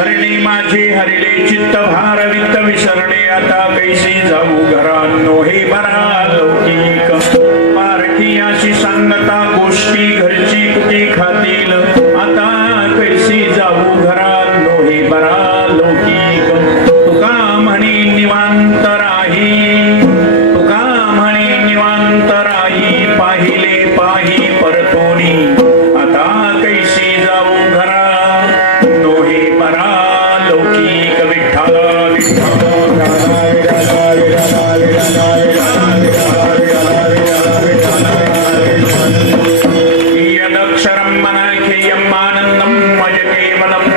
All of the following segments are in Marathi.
हरणे माझे हरिले चित्त भार वित्त विसरणे आता कैसे जाऊ घरांनो हे बरा लौकिक पारखियाची सांगता गोष्टी घरची कुठे खातील आता कैसे जाऊ घरांनो हे बरा लौकिक तुका म्हणे निवांत राही तुका म्हणे निवांत राही पाहिले पाही परतोनी आता कैसे जाऊ घरा नोहे बरा लौकिक विठ्ठल यदक्षरं मनाख्येयम् आनन्दं मज केवलम्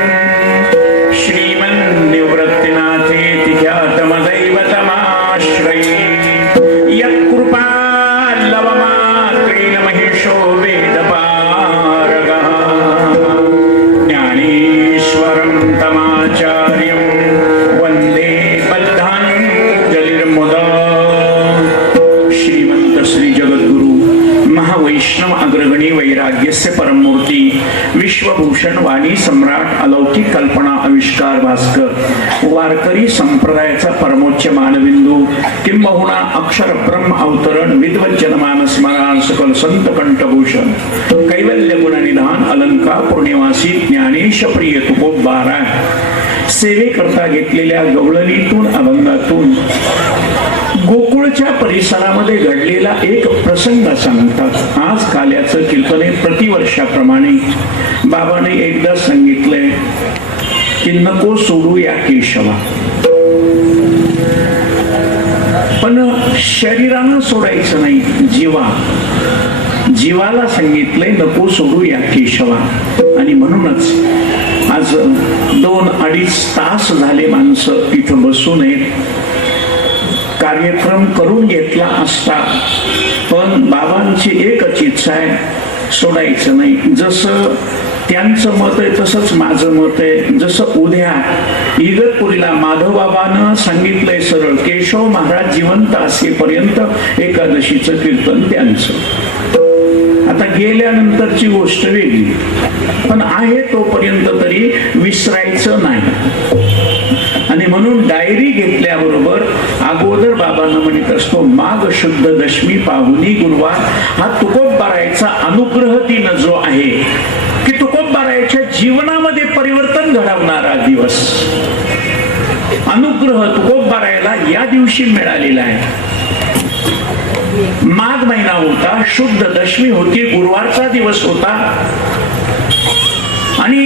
श्रीमन्निवृत्तिनाथेति ख्यातमदैवतमाश्रये यत्कृपाल्लवमात्रेण महिषो वेदपारगः ज्ञानेश्वरं तमाचार्यं वन्दे बद्धाञ्जलिर्मुदा। श्रीमंत श्री जगद्गुरु महावैष्णव अग्रगणी वैराग्यस्य परममूर्ती विश्वभूषण वाणी सम्राट अलौकिक कल्पना आविष्कार भास्कर वारकरी संप्रदायाचा परमोच्च मानबिंदू किंबहुना अक्षर ब्रह्म अवतरण विद्वत जनमानस स्मरण सकल संत कंठभूषण कैवल्य गुणनिधान अलंकार पूर्णिवासी ज्ञानेश प्रिय तुकोबारा सेवे करता घेतलेल्या गवळणीतून अभंगातून गोकुळच्या परिसरामध्ये घडलेला एक प्रसंग सांगतात। आज काल्याचं कीर्तने प्रतिवर्षाप्रमाणे बाबाने एकदा सांगितलंय की नको सोडू या केशवा, पण शरीरानं सोडायचं नाही, जीवाला सांगितलंय नको सोडू या केशवा। आणि म्हणूनच आज 2-2.5 तास झाले माणसं इथं बसून आहेत। कार्यक्रम करून घेतला असता पण बाबांची एकच इच्छा आहे, सोडायचं नाही। जसं त्यांचं मत आहे तसंच माझं मत आहे। जसं उद्या इगतपुरीला माधव बाबांना सांगितलंय सरळ केशव महाराज जिवंत असेपर्यंत एकादशीचं कीर्तन त्यांचं। आता गेल्यानंतरची गोष्ट वेगळी, पण आहे तोपर्यंत तरी विसरायचं नाही। आणि म्हणून डायरी घेतल्याबरोबर अगोदर बाबांना म्हणत असतो माघ शुद्ध दशमी पाहुनी गुरुवार हा तुकोबारायचा अनुग्रह दिन जो आहे की तुकोबारायच्या जीवनामध्ये परिवर्तन घडवणारा दिवस, अनुग्रह तुकोबारायला या दिवशी मिळालेला आहे। माघ महिना होता, शुद्ध दशमी होती, गुरुवारचा दिवस होता आणि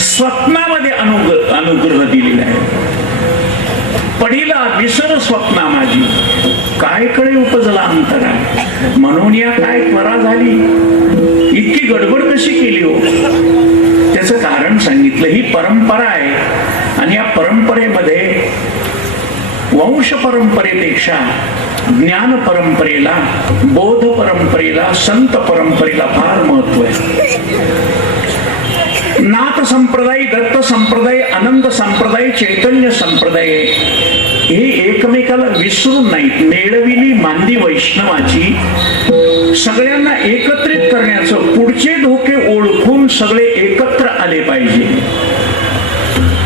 स्वप्नामध्ये अनुग्रह दिलेला आहे। पडीला विसर स्वप्ना माझी काय कळे उपजला अंतरा, म्हणून या काय त्वरा झाली, इतकी गडबड कशी केली हो। त्याचं कारण सांगितलं, ही परंपरा आहे आणि या परंपरेमध्ये वंश परंपरेपेक्षा ज्ञान परंपरेला, बोध परंपरेला, संत परंपरेला फार महत्व आहे। नाथ संप्रदाय, दत्त संप्रदाय, आनंद संप्रदाय, चैतन्य संप्रदाय हे एकमेकाला विसरून नाहीत। मेळविली मांदी वैष्णवाची, सगळ्यांना एकत्रित करण्याचं, पुढचे धोके ओळखून सगळे एकत्र आले पाहिजे।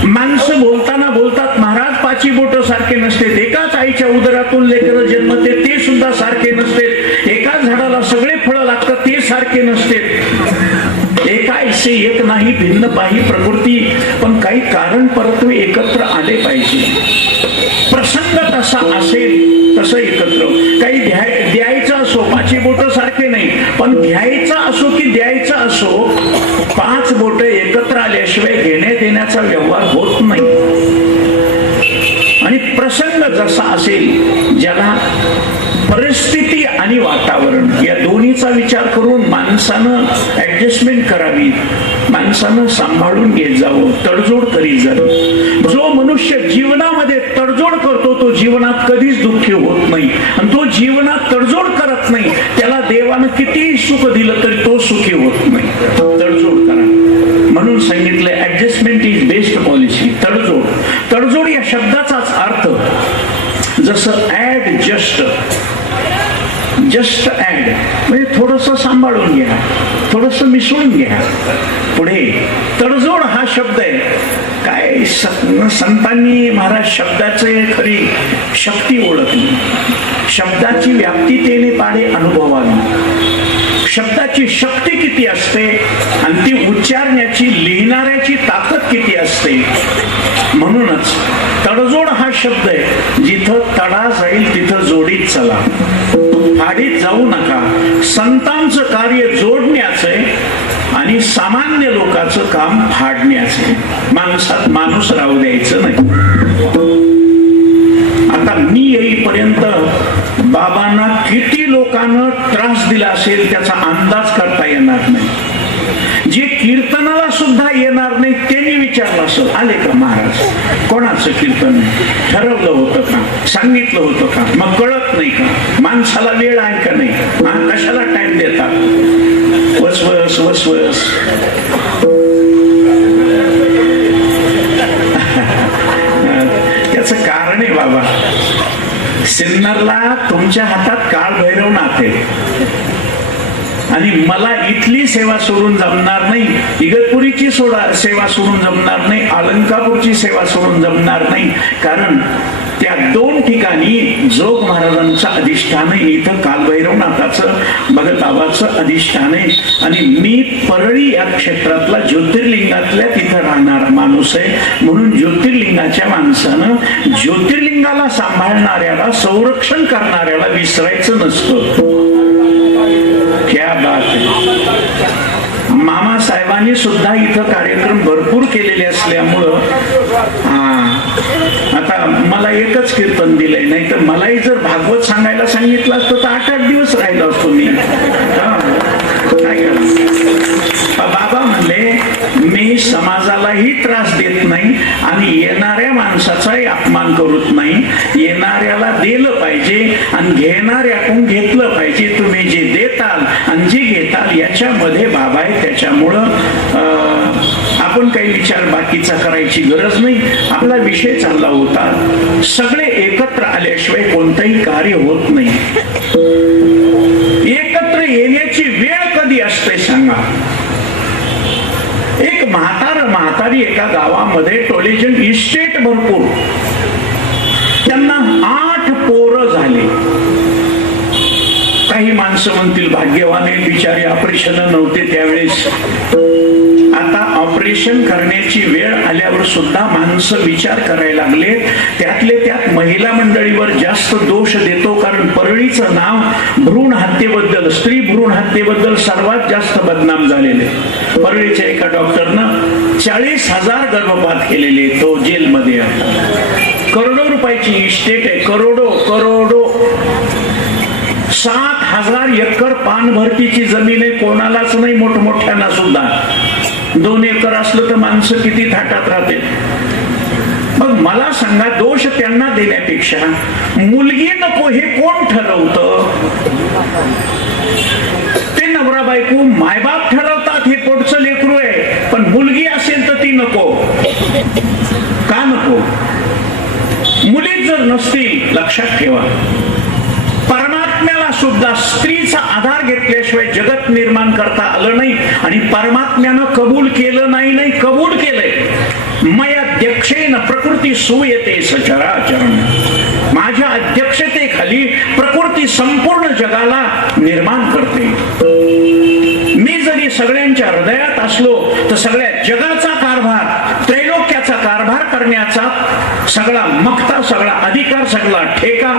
माणसं बोलताना बोलतात महाराज पाची बोट सारखे नसते, एकाच आईच्या उदरातून लेकरं जन्मते ते सुद्धा सारखे नसते, एकाच झाडाला सगळे फळं लागतात ते सारखे नसते, एका ऐसे एक नाही भिन्न पाही प्रकृती, पण काही कारण परत्वे एकत्र आले पाहिजे। प्रसंग तसा असेल तसं एकत्र, काही द्यायचं असो, पाची बोट सारखे नाही, पण घ्यायचा असो की द्यायचा असो, 5 बोट एकत्र आल्याशिवाय घेण्या देण्याचा व्यवहार होत नाही। आणि प्रसंग जसा असेल, ज्याला परिस्थिती आणि वातावरण या दोन्हीचा विचार करून माणसानं ऍडजस्टमेंट करावी, माणसानं सांभाळून घेत जावं, तडजोड करीत जावं। जो मनुष्य जीवनामध्ये तडजोड करतो तो जीवनात कधीच दुःखी होत नाही, आणि तो जीवनात तडजोड करत नाही त्याला देवानं कितीही सुख दिलं तरी तो सुखी होत नाही। तडजोड करा म्हणून सांगितलंय, ऍडजस्टमेंट इज बेस्ट पॉलिसी। तडजोड या शब्दाचाच अर्थ जसं ऍड, जस्ट ऍड म्हणजे थोडस सांभाळून घ्या, थोडस मिसळून घ्या। पुढे तडजोड हा शब्द आहे, काही संतांनी महाराज शब्दाचे खरी शक्ती ओळखली, शब्दाची व्याप्ती तेने पाडे अनुभवावी, शब्दाची शक्ती किती असते आणि ती उच्चारण्याची लिहिणाऱ्याची ताकद किती असते. म्हणूनच तडजोड हा शब्द आहे, जिथं तडा जाईल तिथं जोडीत चला, फाडीत जाऊ नका. संतांचं कार्य जोडण्याचं आणि सामान्य लोकांचं काम फाडण्याचं. माणसात माणूस राहू द्यायचं नाही. आता मी येईपर्यंत बाबांना किती लोकांना त्रास दिला असेल त्याचा अंदाज करता येणार नाही. जे कीर्तनाला सुद्धा येणार नाही त्यांनी विचारलं असेल, आले का महाराज, कोणाचं कीर्तन ठरवलं होतं का, सांगितलं होतं का, मग कळत नाही का, माणसाला वेळ आहे का नाही, कशाला टाइम देतात, वसवस वसवस. त्याचं कारण आहे बाबा, सिन्नरला तुमच्या हातात काळ भैरवनाथ आहे आणि मला इथली सेवा सोडून जमणार नाही, इगतपुरीची सेवा सोडून जमणार नाही, अलंकापूरची सेवा सोडून जमणार नाही. कारण त्या दोन ठिकाणी जोग महाराजांचं अधिष्ठान आहे, इथं कालभैरवनाथाचं भगत बाबाचं अधिष्ठान आहे. आणि मी परळी या क्षेत्रातला ज्योतिर्लिंगातल्या तिथं राहणार माणूस आहे. म्हणून ज्योतिर्लिंगाच्या माणसानं ज्योतिर्लिंगाला सांभाळणाऱ्याला, संरक्षण करणाऱ्याला विसरायचं नसतं. क्या बात आहे. मामा साहेबांनी सुद्धा इथं कार्यक्रम भरपूर केलेले असल्यामुळं आता मला एकच कीर्तन दिलंय, नाही तर मलाही जर भागवत सांगायला सांगितलं असतं तर 8-8 दिवस राहिलो असतो मी. काय बाबा म्हणले, मी समाजालाही त्रास देत नाही आणि येणाऱ्या माणसाचाही अपमान करत नाही. येणाऱ्याला दिलं पाहिजे आणि घेणाऱ्याकडून घेतलं पाहिजे. तुम्ही जे देताल आणि जे घेताल याच्यामध्ये बाबा आहे. त्याच्यामुळं आपण काही विचार बाकीचा करायची गरज नाही. आपला विषय चालला होता, सगळे एकत्र आल्याशिवाय कोणतंही कार्य होत नाही. एकत्र येण्याची वेळ कधी असते सांगा. एक म्हातारी एका गावामध्ये टोलेजन इस्टेट भरपूर, त्यांना 8 पोरं झाले. काही माणसं म्हणतील भाग्यवान बिचारी, ऑपरेशन नव्हते त्यावेळेस. आता ऑपरेशन करण्याची वेळ आल्यावर सुद्धा माणसं विचार करायला लागले. त्यातले त्यात महिला मंडळीवर जास्त दोष देतो, कारण परळीचं नाव भ्रूण हत्येबद्दल, स्त्री भ्रूण हत्येबद्दल सर्वात जास्त बदनाम झालेले. परळीच्या एका डॉक्टरनं 40,000 गर्भपात केलेले, तो जेलमध्ये. करोडो रुपयाची इस्टेट आहे, करोडो. 7,000 एकर पानभरतीची जमीन आहे, कोणालाच नाही, मोठमोठ्यांना सुद्धा. 2 एकर असलं तर माणसं किती थाटात राहते. मग मला सांगा, दोष त्यांना देण्यापेक्षा मुलगी नको हे कोण ठरवतं? ते नवरा बायको मायबाप ठरवतात, हे पोटचं लेकरू आहे, पण मुलगी असेल तर ती नको. का नको? मुली जर नसतील, लक्षात ठेवा, परमात्म्याला सुद्धा स्त्रीचा आधार घेतल्याशिवाय जगत निर्माण करता आलं नाही. आणि परमात्म्यानं कबूल केलं नाही, कबूल केलंय. मयाध्यक्षेन प्रकृती सूयते सचराचरम्. माझ्या अध्यक्षतेखाली प्रकृती संपूर्ण जगाला निर्माण करते. मी जरी सगळ्यांच्या हृदयात असलो तर सगळ्या जगाचा कारभार, त्रैलोक्याचा कारभार करण्याचा सगळा मक्ता, सगळा अधिकार, सगळा ठेका,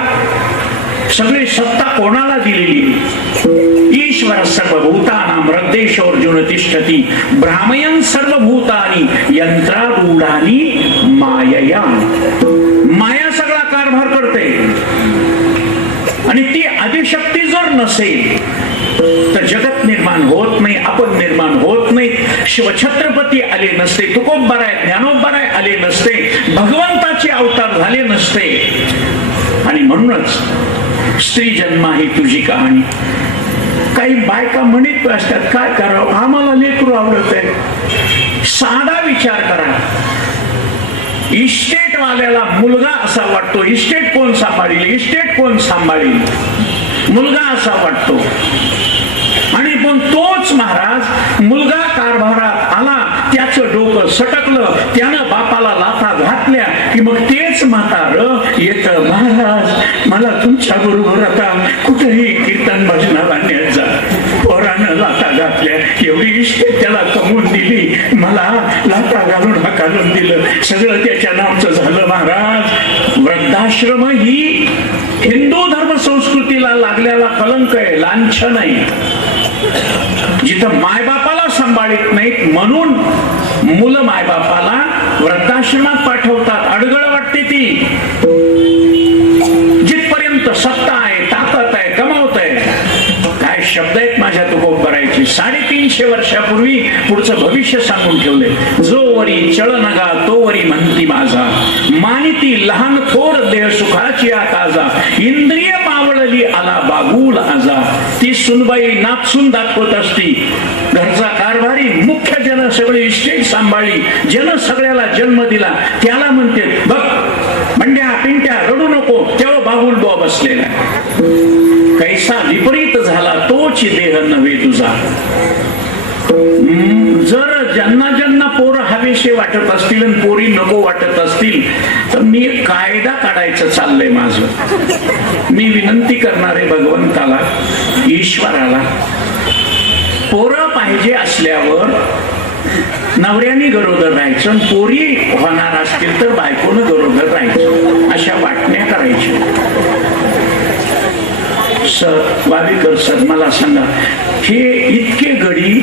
सगळी सत्ता कोणाला दिलेली? ईश्वर सर्वभूतानां हृदयेषु तिष्ठति भ्रामयन् सर्वभूतानि यंत्रारूढानि मायया. माया सगळा कारभार करते. आणि ती आदिशक्ती जर नसेल तर जगत निर्माण होत नाही, आपण निर्माण होत नाही. शिवछत्रपती आले नसते, तुकोबराय ज्ञानोबराय आले नसते, भगवंताचे अवतार झाले नसते. आणि म्हणूनच स्त्री जन्मा ही तुझी कहाणी. काही बायका म्हणत असतात, काय करावं, आम्हाला लेकरू आवडत आहे. साधा विचार करा. इस्टेट वाल्याला मुलगा असा वाटतो, इस्टेट कोण सांभाळील, इस्टेट कोण सांभाळील, मुलगा असा वाटतो. आणि पण तोच महाराज मुलगा कारभारात आला, त्याचं डोकं सटकलं, त्यानं बापाला म्हणून हाकालून दिलं, सगळं त्याच्या नामचं झालं. महाराज, वृद्धाश्रम ही हिंदू धर्म संस्कृतीला लागलेला कलंक आहे, लांछन आहे. जिथं मायबापाला सांभाळत नाहीत म्हणून मुलं मायबापाला वृद्धाश्रमात पाठवतात. अडगळ वाटते ती. जिथपर्यंत सत्ता आहे, ताकद आहे, कमावत आहे. काय शब्द आहेत माझ्या तुकोबरायची. 350 वर्षापूर्वी पुढचं भविष्य सांगून ठेवले. जो वरी चळ नगा तो वरी म्हणती माझा, मानिती लहान थोर देह सुखाची ताजा, इंद्रिय मावळली आला बागुल आजा. ती सुनबाई नाचून दाखवत असती. घरचा कारभारी, मुख्य जन सगळे इस्टेट सांभाळली, जन सगळ्याला जन्म दिला. त्याला म्हणते बघ मंड्या पिंट्या रडू नको, तेव्हा बागुल बुवा बसलेला. कैसा विपरीत झाला तोच देह नव्हे तुझा. जर ज्यांना ज्यांना पोरं हवेशे वाटत असतील आणि पोरी नको वाटत असतील तर मी एक कायदा काढायचं चाललंय माझं. मी विनंती करणार आहे भगवंताला, ईश्वराला, पोरं पाहिजे असल्यावर नवऱ्याने गरोदर राहायचं, पोरी होणार असतील तर बायकोनं गरोदर राहायचं, अशा वाटण्या करायच्या. सर वावीकर सर, मला सांगा, हे इतके गडी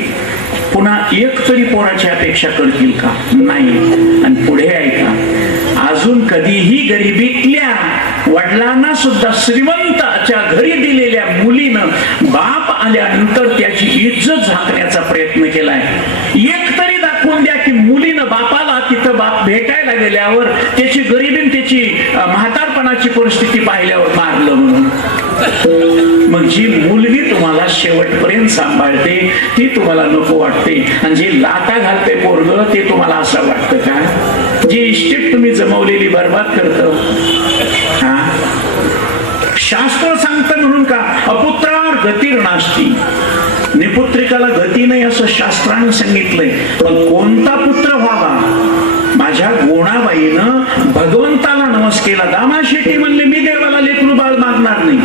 पुन्हा एक तरी पोराची अपेक्षा करतील का? नाही. आणि पुढे ऐका, अजून कधीही गरिबीतल्या वडिलांना सुद्धा श्रीमंताच्या घरी दिलेल्या मुलीनं बाप आल्यानंतर त्याची इज्जत झाकण्याचा प्रयत्न केलाय. एक तरी दाखवून द्या की मुलीनं बापाला तिथं बाप भेटायला गेल्यावर त्याची गरिबी, त्याची म्हातारपणाची परिस्थिती पाहिल्यावर मारलं म्हणून. मग जी मुलगी तुम्हाला शेवटपर्यंत सांभाळते ती तुम्हाला नको वाटते, आणि जी लाता घालते पोरग ते तुम्हाला असं वाटतं का? जी इस्टेट तुम्ही जमवलेली बर्बाद करतो. हा, शास्त्र सांगतं म्हणून का अपुत्रार गतीर नास्ती, निपुत्रिकाला गती नाही असं शास्त्रानं सांगितलंय. पण कोणता पुत्र व्हावा? माझ्या गोणाबाईनं भगवंताला नमस केला. दामा शेट्टी म्हणले मी देवाला लेकरू बाळ मागणार नाही,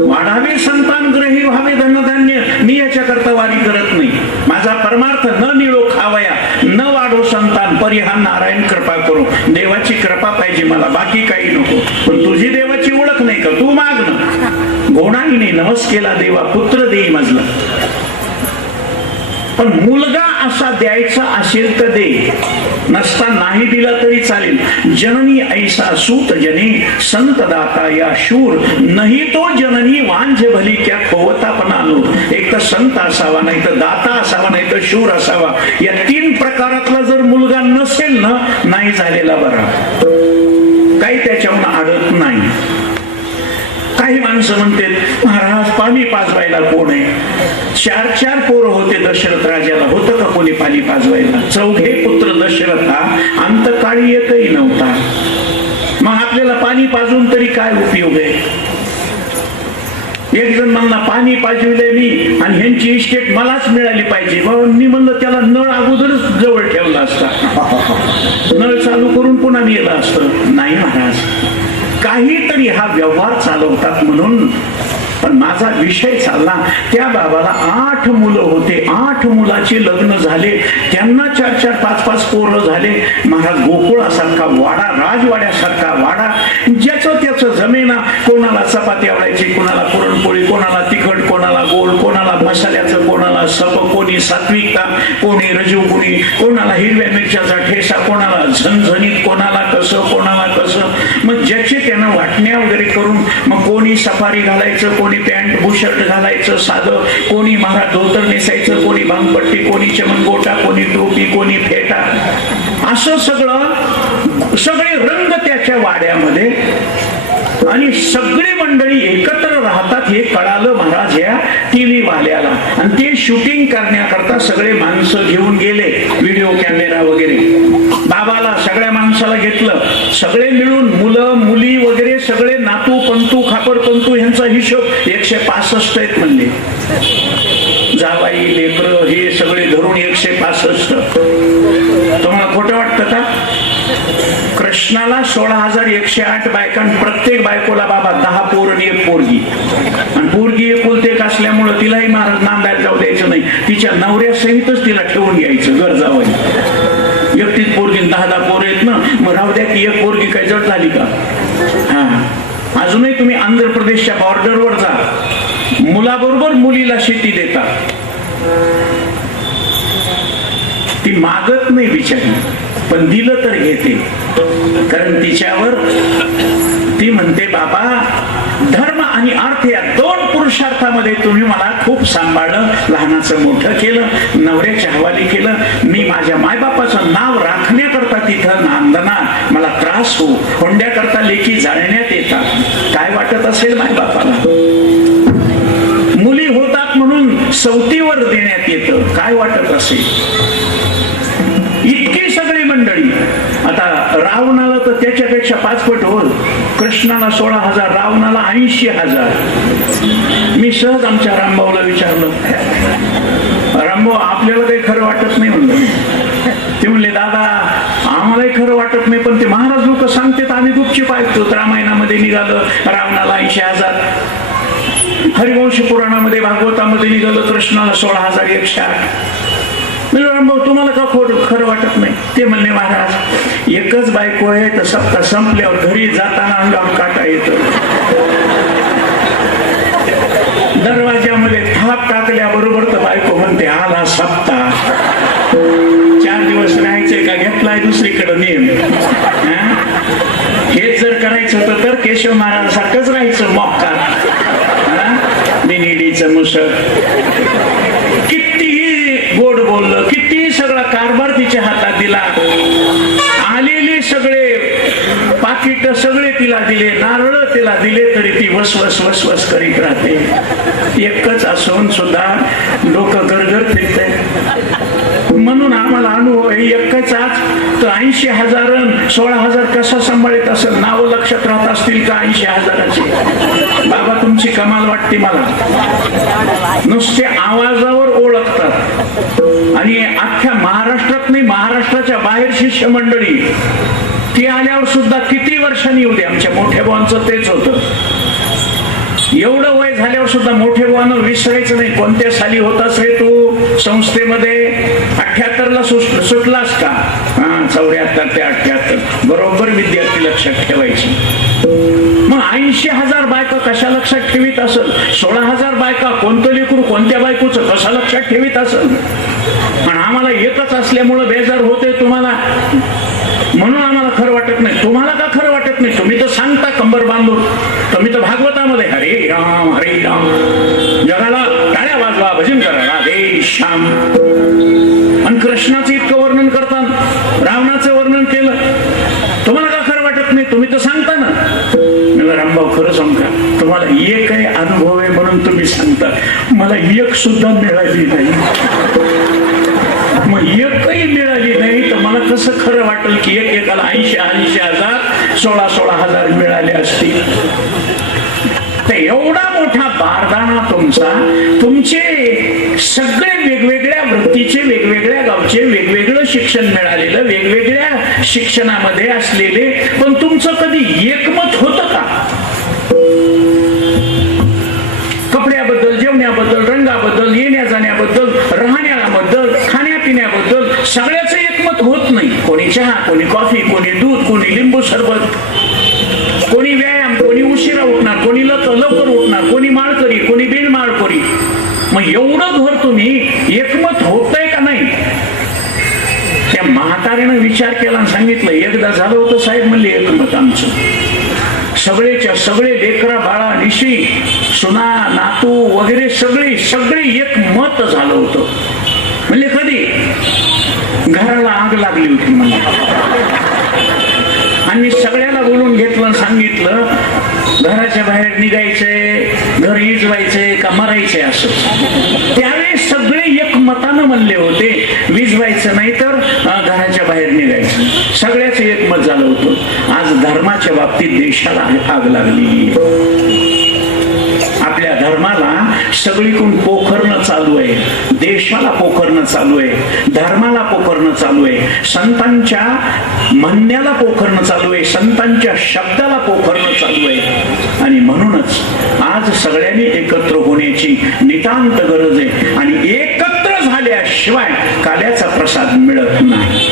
वाढावे संतान ग्रही व्हावे धनधान्य, मी याच्या करता वारी करत नाही. माझा परमार्थ न निळो खावया, न वाढो संतान, परिहा नारायण कृपा करू. देवाची कृपा पाहिजे मला, बाकी काही नको. पण तुझी देवाची ओळख नाही का? तू माग ना. गोणाईने नमस केला, देवा पुत्र देई मजला. पण मुलगा असा द्यायचा असेल तर दे, नसता नाही दिला तरी चालेल. जननी ऐसा सूत जने संत दाता या शूर, नाही तो जननी वांझ भली क्या खोवता पणानो. एक तर संत असावा, नाही तर दाता असावा, नाही तर शूर असावा. या 3 प्रकारातला जर मुलगा नसेल ना, नाही झालेला बरा. काही त्याच्याहून अडत नाही. काही माणसं म्हणते महाराज पाणी पाजवायला कोण आहे? 4 पोरं होते दशरथ राजाला, होतं का कोणी पाणी पाजवायला? 4 पुत्र दशरथा, अंतकाळी एकही नव्हता. मग आपल्याला पाणी पाजून तरी काय उपयोग आहे? एक जण म्हणला पाणी पाजविले मी आणि ह्यांची इस्टेट मलाच मिळाली पाहिजे. मी म्हणलं त्याला नळ अगोदरच जवळ ठेवला असता, नळ चालू करून पुन्हा गेला असतं. नाही महाराज, काहीतरी हा व्यवहार चालवतात म्हणून. पण माझा विषय चालला, त्या बाबाला 8 मुलं होते. 8 मुलाचे लग्न झाले, त्यांना 4-4, 5-5 पोरं झाले. महाराज गोकुळासारखा वाडा, राजवाड्यासारखा वाडा, ज्याचं त्याचं जमेना. कोणाला चपाती आवडायची, कोणाला पुरणपोळी, कोणाला तिखट, कोणाला गोड, कोणाला मसाल्याचं, कोणाला सप, कोणी सात्विकता, कोणी रजोगुणी, कोणाला हिरव्या मिरच्याचा ठेसा, कोणाला झणझणीत, कोणाला कसं, कोणाला कसं. मग ज्याचे त्यानं वाटण्या वगैरे करून मग कोणी सफारी घालायचं, कोणी पॅन्ट बुशर्ट घालायचं साधं, कोणी महाराज धोतर नेसायचं, कोणी भांगपट्टी, कोणी चमनगोटा, कोणी टोपी, कोणी फेटा, असं सगळे रंग त्याच्या वाड्यामध्ये. आणि सगळी मंडळी एकत्र राहतात हे कळालं महाराज या टीव्ही वाल्याला. आणि ते शूटिंग करण्याकरता सगळे माणसं घेऊन गेले, व्हिडिओ कॅमेरा वगैरे. बाबाला सगळ्या माणसाला घेतलं, सगळे मिळून मुलं मुली वगैरे सगळे नातू पंतू खापर पंतू ह्यांचा हिशोब 165 आहेत म्हणले. जावाई लेकरं हे सगळे धरून 165. तुम्हाला खोटं वाटतं का? कृष्णाला 16,108 बायकां, प्रत्येक बायकोला बाबा 10 पोरं आणि 1 पोरगी. आणि पोरगी एकुलते एक असल्यामुळं तिलाही महाराज नांदायला जाऊ द्यायचं नाही, तिच्या नवऱ्यासहितच तिला ठेवून घ्यायचं गरजावं. एकटीच पोरगी 10 पोरं आहेत ना, मग राहू द्या की एक पोरगी काय जड झाली का? हा, अजूनही तुम्ही आंध्र प्रदेशच्या बॉर्डरवर जा, मुलाबरोबर मुलीला शेती देतात. ती मागत नाही बिचारी, पण दिलं तर घेते. कारण तिच्यावर ती म्हणते, बाबा धर्म आणि अर्थ या 2 पुरुषार्थामध्ये तुम्ही मला खूप सांभाळलं, लहानाचं मोठं केलं, नवऱ्याच्या हवाली केलं. मी माझ्या मायबापाचं नाव राखण्याकरता तिथं नांदणार, मला त्रास हो, होंड्याकरता लेखी जाळण्यात येतात. काय वाटत असेल मायबापाला? मुली होतात म्हणून सवतीवर देण्यात येतं, काय वाटत असेल? इतकी सगळी मंडळी. आता रावणाला तर त्याच्यापेक्षा 5 पट वर, कृष्णाला 16,000, रावणाला 80,000. मी सहज आमच्या रामभाऊला विचारलं, रामभाऊ आपल्याला काही खरं वाटत नाही म्हणलं. ते म्हणले, दादा आम्हालाही खरं वाटत नाही, पण ते महाराज लोक सांगतात आम्ही गुपचूप ऐकतो. रामायणामध्ये निघालं रावणाला 80,000, हरिवंश पुराणामध्ये भागवतामध्ये निघालं कृष्णाला 16,108. रामभाऊ तुम्हाला का खरं वाटत नाही? ते म्हणले, महाराज एकच बायको आहे तर सप्ताह संपल्यावर घरी जाताना अंगावर काटा येतो. दरवाज्यामध्ये थाप टाकल्याबरोबर तर बायको म्हणते, आला सप्ताह, 4 दिवस राहायचे का घेतलाय दुसरीकडे नियम. हेच जर करायचं होतं तर केशव महाराजांसारखंच राहायचं, मोक्का दिनीडीचं मुसळ. कितीही गोड बोललं, किती सगळा कारभार तिच्या हातात दिला, आलेले सगळे पाकिट सगळे तिला दिले, नारळ तिला दिले, तरी ती वसवस वसवस करीत राहते. एकच असून सुद्धा लोक गरगर फिरते. म्हणून आम्हाला अनुभव आहे, एकच आज तर 80,000 16,000 कसा सांभाळत असेल? नाव लक्षात राहत असतील का 80,000ची? बाबा तुमची कमाल वाटते मला. नुसते आवाजावर ओळखतात. आणि अख्ख्या महाराष्ट्रात नाही, महाराष्ट्राच्या बाहेर शिष्य मंडळी ती आल्यावर सुद्धा किती वर्षांनी येऊ दे. आमच्या मोठ्या भावांचं तेच होतं, एवढं वय झाल्यावर सुद्धा मोठे भावानं विसरायचं नाही. कोणत्या साली होतास रे तू संस्थेमध्ये? 78ला सुटलास का? 74 ते 78 बरोबर विद्यार्थी लक्षात ठेवायची. मग 80,000 बायका कशा लक्षात ठेवीत असेल? 16,000 बायका कोणतं लेकरू कोणत्या बायकोचं कसं लक्षात ठेवीत असेल? पण आम्हाला एकच असल्यामुळं बेजार होते तुम्हाला, म्हणून आम्हाला खरं वाटत नाही. तुम्हाला का खरं वाटत नाही? तुम्ही तर सांगता कंबर बांधून, तुम्ही तर भागवतामध्ये हरे राम हरे राम, जगाला टाळ्या वाजवा, भजन करा, राधे श्याम. आणि कृष्णाचं इतकं वर्णन करतात, रावणाचं वर्णन केलं, तुम्हाला का खरं वाटत नाही? तुम्ही तर सांगता ना. रामभाऊ खरं सांगता, तुम्हाला एक काही अनुभव आहे म्हणून तुम्ही सांगता, मला एक सुद्धा मिळाली नाही. मग एकही मिळाली नाही तर मला कसं खरं वाटेल की एकेकाला 80,000 16,000 मिळाले असतील? तर एवढा मोठा बारदाना तुमचा, तुमचे सगळे वेगवेगळ्या वृत्तीचे, वेगवेगळ्या गावचे, वेगवेगळं शिक्षण मिळालेलं, वेगवेगळ्या शिक्षणामध्ये असलेले, पण तुमचं कधी एकमत होतं का? कपड्याबद्दल, जेवण्याबद्दल, रंगाबद्दल, येण्या जाण्याबद्दल, राहण्याबद्दल, खाण्यापिण्याबद्दल सगळ्याचं एकमत होत नाही. कोणी चहा, कोणी कॉफी, कोणी दूध, कोणी लिंबू सरबत, कोणी व्यायाम, कोणी उशिरा उठणार, कोणी लवकर उठणार, कोणी माळकरी, कोणी बिन माळकरी. मग एवढं घर तुम्ही एकमत होतंय का नाही? त्या म्हाताऱ्यानं विचार केला आणि सांगितलं, एकदा झालं होतं साहेब, म्हणले एकमत आमचं. सगळेच्या सगळे लेकरा बाळा निशी सुना नातू वगैरे सगळे एक मत झालं होतं. म्हणजे कधी? घराला आग लागली होती मला, आणि सगळ्याला बोलून घेतलं, सांगितलं घराच्या बाहेर निघायचंय, घर विजवायचंय का मरायचंय असं. त्यावेळेस सगळे एक मतानं म्हणले होते, विजवायचं नाही तर घराच्या बाहेर निघायचं. सगळ्याच एक मत झालं होतं. आज धर्माच्या बाबतीत देशाला आग लागली. आपल्या धर्माला सगळीकडून पोखरणं चालू आहे, देशाला पोखरणं चालू आहे, धर्माला पोखरणं चालू आहे, संतांच्या म्हणण्याला पोखरणं चालू आहे, संतांच्या शब्दाला पोखरणं चालू आहे. आणि म्हणूनच आज सगळ्यांनी एकत्र होण्याची नितांत गरज आहे. आणि एकत्र झाले झाल्याशिवाय काल्याचा प्रसाद मिळत नाही.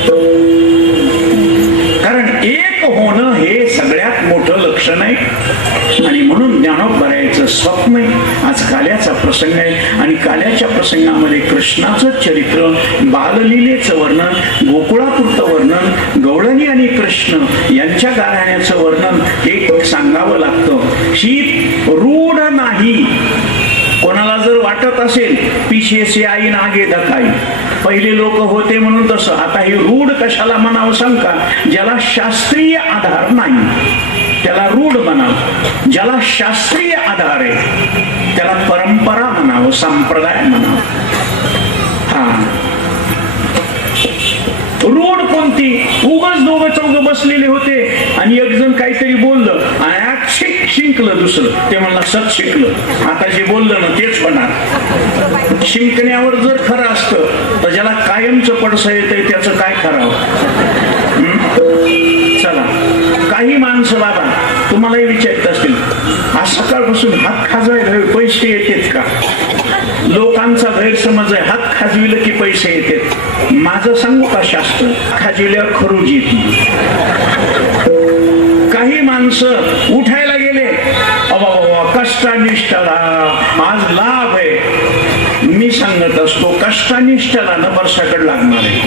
कारण एक होणं हे सगळ्यात मोठं लक्षण आहे. आणि म्हणून ज्ञानोबरायचं स्वप्न आहे. आज काल्याचा प्रसंग आहे आणि काल्याच्या प्रसंगामध्ये कृष्णाचं चरित्र, बाललीलेचं वर्णन, गोकुळापुरतं वर्णन, गवळणी आणि कृष्ण यांच्या गाण्याचं वर्णन हे सांगावं लागतं. ही रूढ नाही. कोणाला जर वाटत असेल पिछे से आई नागे धकाई, पहिले लोक होते म्हणून तसं, आता ही रूढ कशाला म्हणावं सांग का? ज्याला शास्त्रीय आधार नाही त्याला रूढ म्हणावं, ज्याला शास्त्रीय आधार आहे त्याला परंपरा म्हणावं, संप्रदाय म्हणावं. हा रूढ कोणती? उगाच दोघं चौघ बसलेले होते आणि एक जण काहीतरी बोललं आणि शिंकलं दुसरं, ते म्हणला सत शिकलं. आता जे बोललं ना तेच होणार. शिंकण्यावर जर खरं असतं तर ज्याला कायमचं पडसं येतंय त्याचं काय करावं? चला, काही माणसं बाबा तुम्हालाही विचारत असतील, आज सकाळपासून हात खाजवायला पैसे येतात का? लोकांचा गैरसमज आहे हात खाजविलं की पैसे येतात. माझं सांगू का शास्त्र? खाजविल्यावर खरूज येते. काही माणसं उठायला गेले, कष्टानिष्ठाला आज लाभ आहे. मी सांगत असतो कष्टानिष्ठाला न बरसाकड लागणार आहे.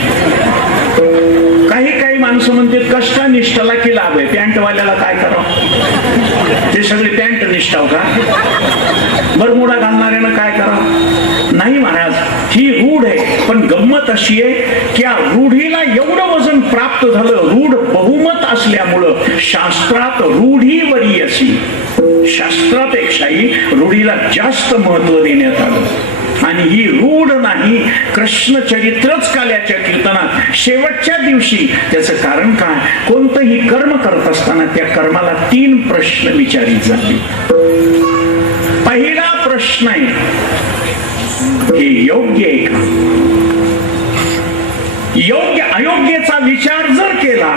काही माणसं म्हणते कष्टानिष्ठाला की लाभ आहे. पॅन्टवाल्याला काय करावं? ते सगळे पॅन्ट निष्ठाव का? बरमुडा घालणाऱ्यानं काय करावं? नाही महाराज, ही रूढ आहे. पण गंमत अशी आहे की या रूढीला एवढं वजन प्राप्त झालं, रूढ बहुमत असल्यामुळं शास्त्रात रूढीवरी अशी, शास्त्रापेक्षाही रूढीला जास्त महत्व देण्यात आलं. आणि ही रूढ नाही, कृष्ण चरित्रच काल्याच्या कीर्तनात शेवटच्या दिवशी. त्याचं कारण काय? कोणतंही कर्म करत असताना त्या कर्माला 3 प्रश्न विचारित जाते. पहिला प्रश्न आहे, हे योग्य आहे का? योग्य अयोग्याचा विचार जर केला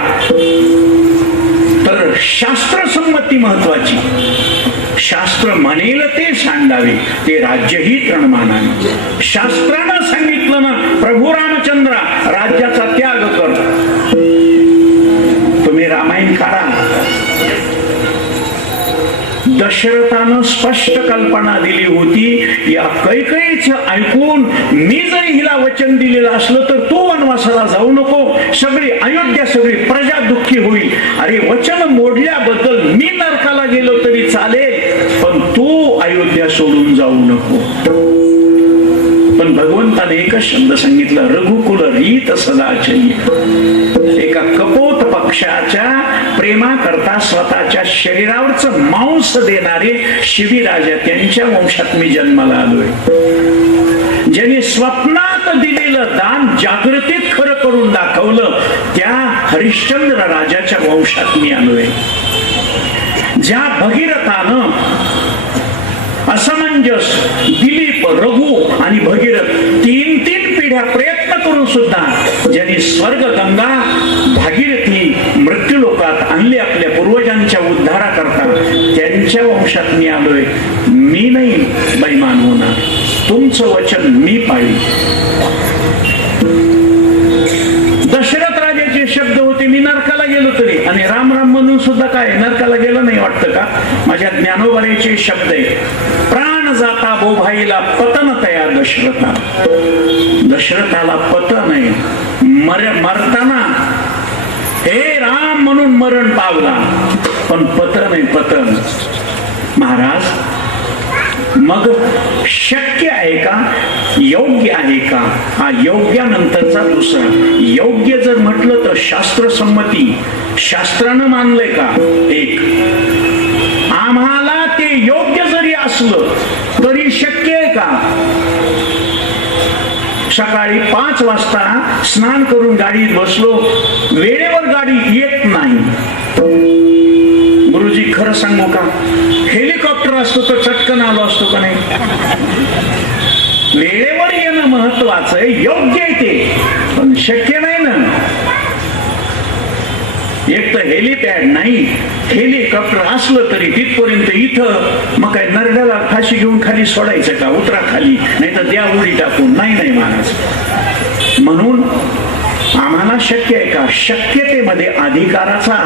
तर शास्त्रसंमती महत्वाची. शास्त्र म्हणेल ते सांडावे, ते राज्यही तृणमानाने. शास्त्रानं सांगितलं ना, प्रभू रामचंद्रा राज्याचा त्याग कर. तुम्ही रामायण काढा, दशरथानं स्पष्ट कल्पना दिली होती. या कैकईचं ऐकून मी जरी हिला वचन दिलेलं असलं तर तू वनवासाला जाऊ नको, सगळी अयोध्या, सगळी प्रजा दुःखी होईल. अरे वचन मोडल्याबद्दल मी नरकाला गेलो तरी चालेल, पण तू अयोध्या सोडून जाऊ नको. पण भगवंताने एकच शब्द सांगितला, रघुकुल रीत सदाचयी. एका कपोत पक्षाच्या प्रेमाकरता स्वतःच्या शरीरावरचं मांस देणारे शिवीराजा, त्यांच्या वंशात मी जन्माला आलोय. ज्यांनी स्वप्नात दिलेलं दान जागृतीत खरं करून दाखवलं, त्या हरिश्चंद्र राजाच्या वंशात मी आलोय. ज्या भगीरथानं असमंजस, दिलीप, रघु आणि भगीरथ 3 पिढ्या प्रयत्न करून सुद्धा ज्यांनी स्वर्ग, गंगा, भागीरथी मृत्यूलोकात आणले आपल्या पूर्वजांच्या उद्धारा करता, त्यांच्या वंशात मी आलोय. मी नाही बैमान होणार, तुमचं वचन मी पाळी. दशरथ राजाचे शब्द होते, मी नरकाला गेलो तरी. आणि राम राम म्हणून सुद्धा काय नरकाला गेलं नाही वाटतं का? माझ्या ज्ञानोबराचे शब्द आहे, प्राण जाता बोभाईला पतन तया दशरथा. दशरथाला पतन आहे, मरताना हे राम म्हणून मरण पावला, पण पतन आहे, पतन. महाराज, मग शक्य आहे का? योग्य आहे का? हा योग्यानंतरचा दुसरा. योग्य जर म्हटलं तर शास्त्रसंमती, शास्त्रानं मानलंय का? एक. आम्हाला ते योग्य जरी असलं तरी शक्य आहे का? सकाळी 5 वाजता स्नान करून गाडीत बसलो, वेळेवर गाडी येत नाही. गुरुजी खरं सांगू का, हेलिकॉप्टर असतो तर चटकन आलो असतो का नाही? वेळेवर येणं महत्वाचं आहे, योग्य आहे ते, पण शक्य नाही ना. एक तर हेलिपॅड नाही, हेलिकॉप्टर असलं तरी तिथपर्यंत इथं मग काय नरड्याला फाशी घेऊन खाली सोडायचं का? उतरा खाली, नाही तर द्या उडी टाकून. नाही महाराज. म्हणून आम्हाला शक्य आहे का? शक्यतेमध्ये अधिकाराचा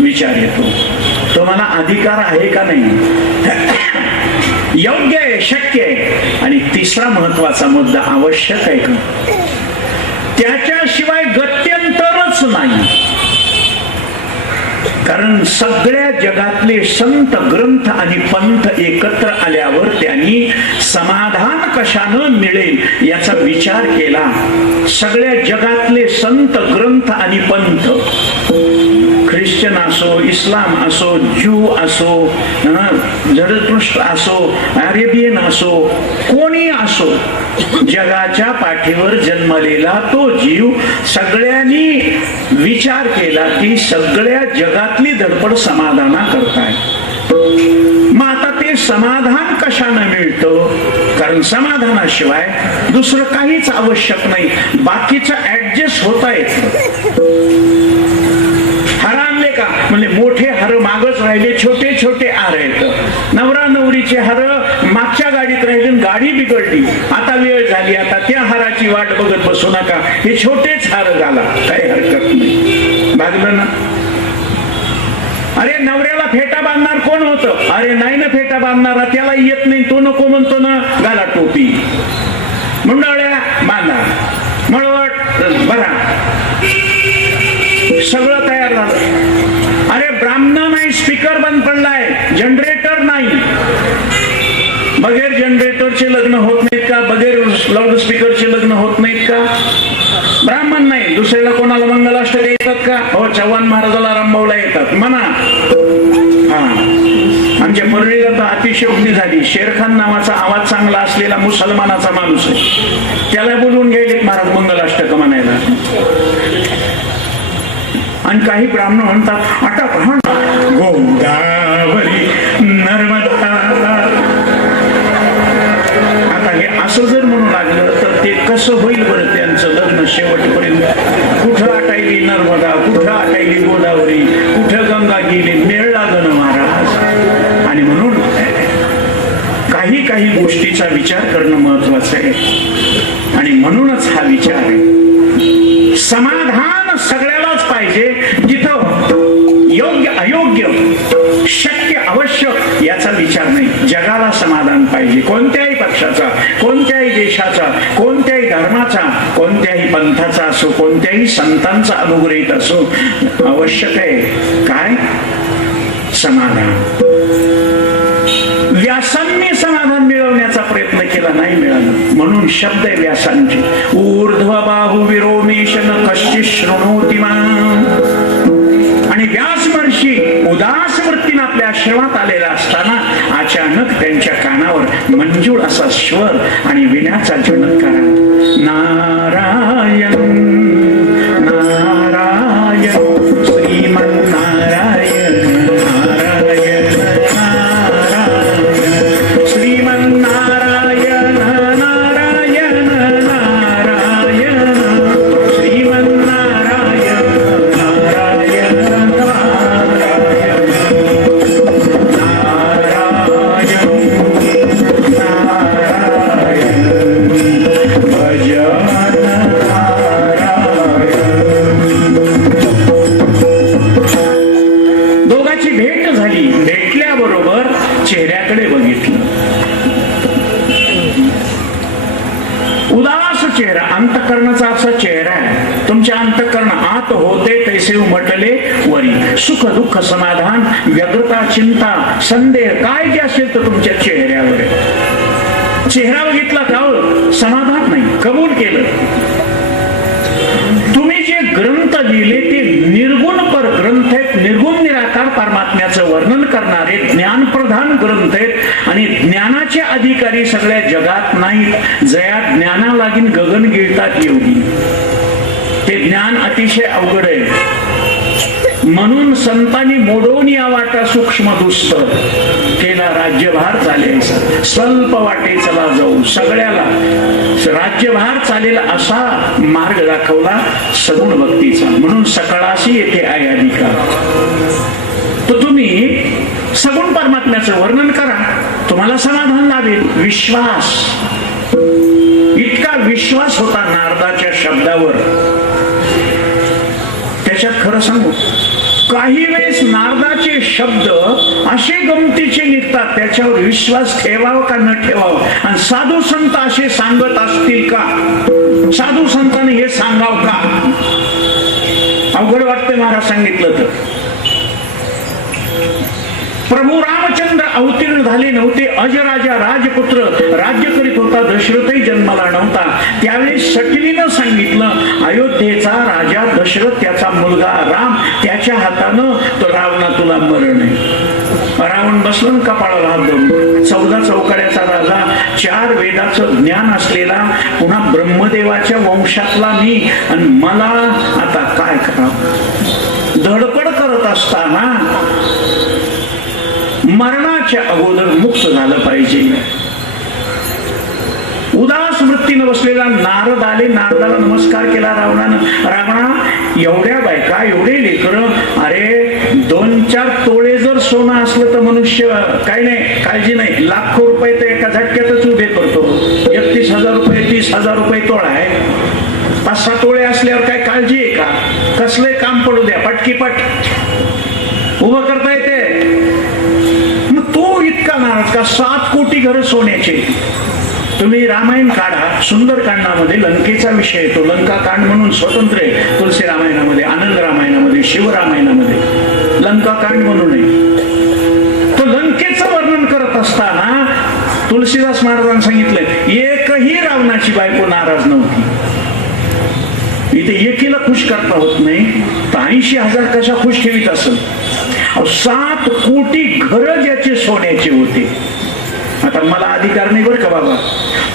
विचार येतो. तुम्हाला अधिकार आहे का नाही? योग्य आहे, शक्य आहे. आणि तिसरा महत्वाचा मुद्दा, आवश्यक आहे का? त्याच्याशिवाय गत्यंतरच नाही. कारण सगळ्या जगातले संत, ग्रंथ आणि पंथ एकत्र आल्यावर त्यांनी समाधान कशानं मिळेल याचा विचार केला. सगळ्या जगातले संत, ग्रंथ आणि पंथ, ख्रिश्चन असो, इस्लाम असो, ज्यू असो, झरतुष्ट्र असो, अरेबियन असो, कोणी असो, जगाच्या पाठीवर जन्मलेला तो जीव, सगळ्यांनी विचार केला की सगळ्या जगातली धडपड समाधाना करताय. मग आता ते समाधान कशानं मिळतं? कारण समाधानाशिवाय दुसरं काहीच आवश्यक नाही. बाकीचं ऍडजस्ट होता येत. हार आणले का? म्हणजे मोठे हार मागच राहिले, छोटे छोटे हार आहेत. नवरा नवरीचे हार मागच्या गाडीत राहिले, गाडी बिघडली, आता वेळ झाली, आता त्या हाराची वाट बघत बसू नका, हे छोटेच हार घाला, काही हरकत नाही. भागलं ना? अरे नवऱ्याला फेटा बांधणार कोण होतं? अरे नाही ना फेटा बांधणारा, त्याला येत नाही, तो नको म्हणतो ना, घाला टोपी, मुंडावळ्या बांधा, मळवट बरा, सगळं तयार झालं. अरे ब्राह्मण नाही, स्पीकर बंद पडलाय, जनरेटर नाही. बगैर जनरेटरचे लग्न होत नाहीत का? बगैर लाऊड स्पीकरचे लग्न होत नाहीत का? ब्राह्मण नाही, दुसऱ्याला कोणाला मंगलाष्टक येतात का? हो, चव्हाण महाराजाला रामभाऊला येतात म्हणा. हा, आमच्या परळीला तर अतिशयोक्ती झाली. शेरखान नावाचा आवाज चांगला असलेला मुसलमानाचा माणूस आहे, त्याला बोलवून गेलेत महाराज मंगलाष्टक म्हणायला. आणि काही ब्राह्मण म्हणतात अटक गोदावरी नर्मदा. आता हे असं जर म्हणू लागलं तर ते कसं होईल बरं त्यांचं लग्न शेवटपर्यंत? कुठं आटायली नर्मदा, कुठं आटायली गोदावरी, कुठं गंगा गेली, मेळ लागलं महाराज. आणि म्हणून काही काही गोष्टीचा विचार करणं महत्वाचं आहे. आणि म्हणूनच हा विचार आहे, समाधान सगळ्यालाच पाहिजे. जिथं योग्य अयोग्य, शक्य आवश्यक याचा विचार नाही. जगाला समाधान पाहिजे, कोणत्याही पक्षाचा, कोणत्याही देशाचा, कोणत्याही धर्माचा, कोणत्याही पंथाचा असो, कोणत्याही संतांचा अनुग्रहित असो. आवश्यक आहे काय? समाधान. व्यासांनी समाधान मिळवण्याचा प्रयत्न केला, नाही मिळालं. म्हणून शब्द आहे व्यासांचे, ऊर्ध्व बाहु विरोमेशन कश्चित् शृणोति मां. आणि व्यास महर्षी उदास वृत्तीने आपल्या आश्रमात आलेला असताना अचानक त्यांच्या कानावर मंजूळ असा स्वर आणि विण्याचा झणकार. नारायण नारायण श्रीमन्नारायण चेहऱ्याकडे बघितलं. उदास चेहरा, अंतःकरणाचा असा चेहरा आहे. तुमच्या अंतःकरण आत होते तैसे उमटले वरी. सुख दुःख समाधान व्यग्रता चिंता संदेह काय जे असेल तर तुमच्या चेहऱ्यावर आहे. चेहरा बघितला का समाधान नाही, कबूल केलं. तुम्ही जे ग्रंथ लिहिले ते निर्गुण पर ग्रंथ आहेत, निर्गुण निराकार परमात्म्याचं वर्णन करणारे ज्ञानप्रधान ग्रंथ आहेत. आणि ज्ञानाचे अधिकारी सगळ्या जगात नाहीत. जया ज्ञाना लागीन गगन गिळतात योगी. ते ज्ञान अतिशय अवघड आहे. म्हणून संतांनी मोडून या वाटा सूक्ष्म दुस्त केला राज्यभार चालेल स्वल्प वाटे चला जाऊ सगळ्याला राज्यभार चालेल असा मार्ग दाखवला सगुण भक्तीचा. म्हणून सकळाशी येथे आहे अधिकार. तर तुम्ही सगुण परमात्म्याचं वर्णन करा, तुम्हाला समाधान लाभेल. विश्वास, इतका विश्वास होता नारदाच्या शब्दावर. त्याच्यात खरं सांगू, काही वेळेस नारदाचे शब्द असे गमतीचे निघतात, त्याच्यावर विश्वास ठेवावा का न ठेवावा. आणि साधू संत असे सांगत असतील का, साधू संतांनी हे सांगाव का, अवघड वाटते महाराज सांगितलं तर. प्रभू रामचंद्र अवतीर्ण झाले नव्हते, अजराजा राजपुत्र राज्य करीत होता, दशरथही जन्माला नव्हता. त्यावेळी सटलीनं सांगितलं, अयोध्येचा राजा दशरथ त्याचा मुलगा राम, त्याच्या हातानं तो रावणा तुला मरण आहे. रावण बसलं कपाळाला हात धरून. 14 चौकड्याचा राजा, 4 वेदाचं ज्ञान असलेला, पुन्हा ब्रह्मदेवाच्या वंशातला मी, आणि मला आता काय करावं. धडपड करत असताना मरणाच्या अगोदर मुक्त झालं पाहिजे. उदास वृत्तीनं बसलेला नारद आले, नारदाला नमस्कार केला रावणानं. रावणा, एवढ्या बायका, एवढे लेकर, अरे 2-4 तोळे जर सोनं असलं तर मनुष्य काही नाही, काळजी नाही. लाखो रुपये तर एका झटक्यातच उभे करतो. 31,000 रुपये 30,000 रुपये तोळा आहे. 5-6 तोळे असल्यावर काय काळजी आहे का? कसलंय काम पडू द्या, पटकीपट उभं करता येते. इतका नाराज का? 7 कोटी घर सोन्याचे. तुम्ही रामायण काढा, सुंदरकांडामध्ये लंकेचा विषय येतो. लंका कांड म्हणून स्वतंत्र आहे तुलसी रामायणामध्ये, आनंद रामायणामध्ये, शिवरामायणामध्ये लंका कांड म्हणून आहे. तो लंकेचं वर्णन करत असताना तुलसीदास महाराजांनी सांगितलंय, एकही रावणाची बायको नाराज नव्हती. इथे एकीला खुश करता होत नाही, तर 80,000 कशा खुश ठेवीत असेल. 7 कोटी घर ज्याचे सोन्याचे होते. आता मला अधिकार नाही बरं का बाबा,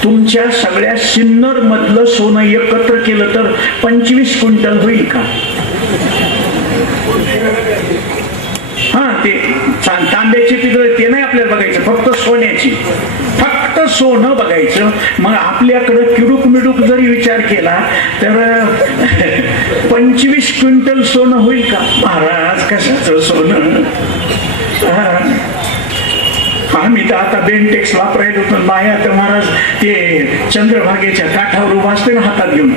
तुमच्या सगळ्या सिन्नर मधलं सोनं एकत्र केलं तर 25 क्विंटल होईल का? हा, ते तांब्याचे पितळ ते नाही आपल्याला बघायचं, फक्त सोन्याची, फक्त सोनं बघायचं. मग आपल्याकडं किडूक मिडूक जरी विचार केला तर 25 क्विंटल सोनं होईल का? महाराज कशाचं सोनं? आम्ही तर आता बेंटेक्स वापरायला होतो माया, तर महाराज ते चंद्रभागेच्या काठावर उभा असते ना हातात घेऊन,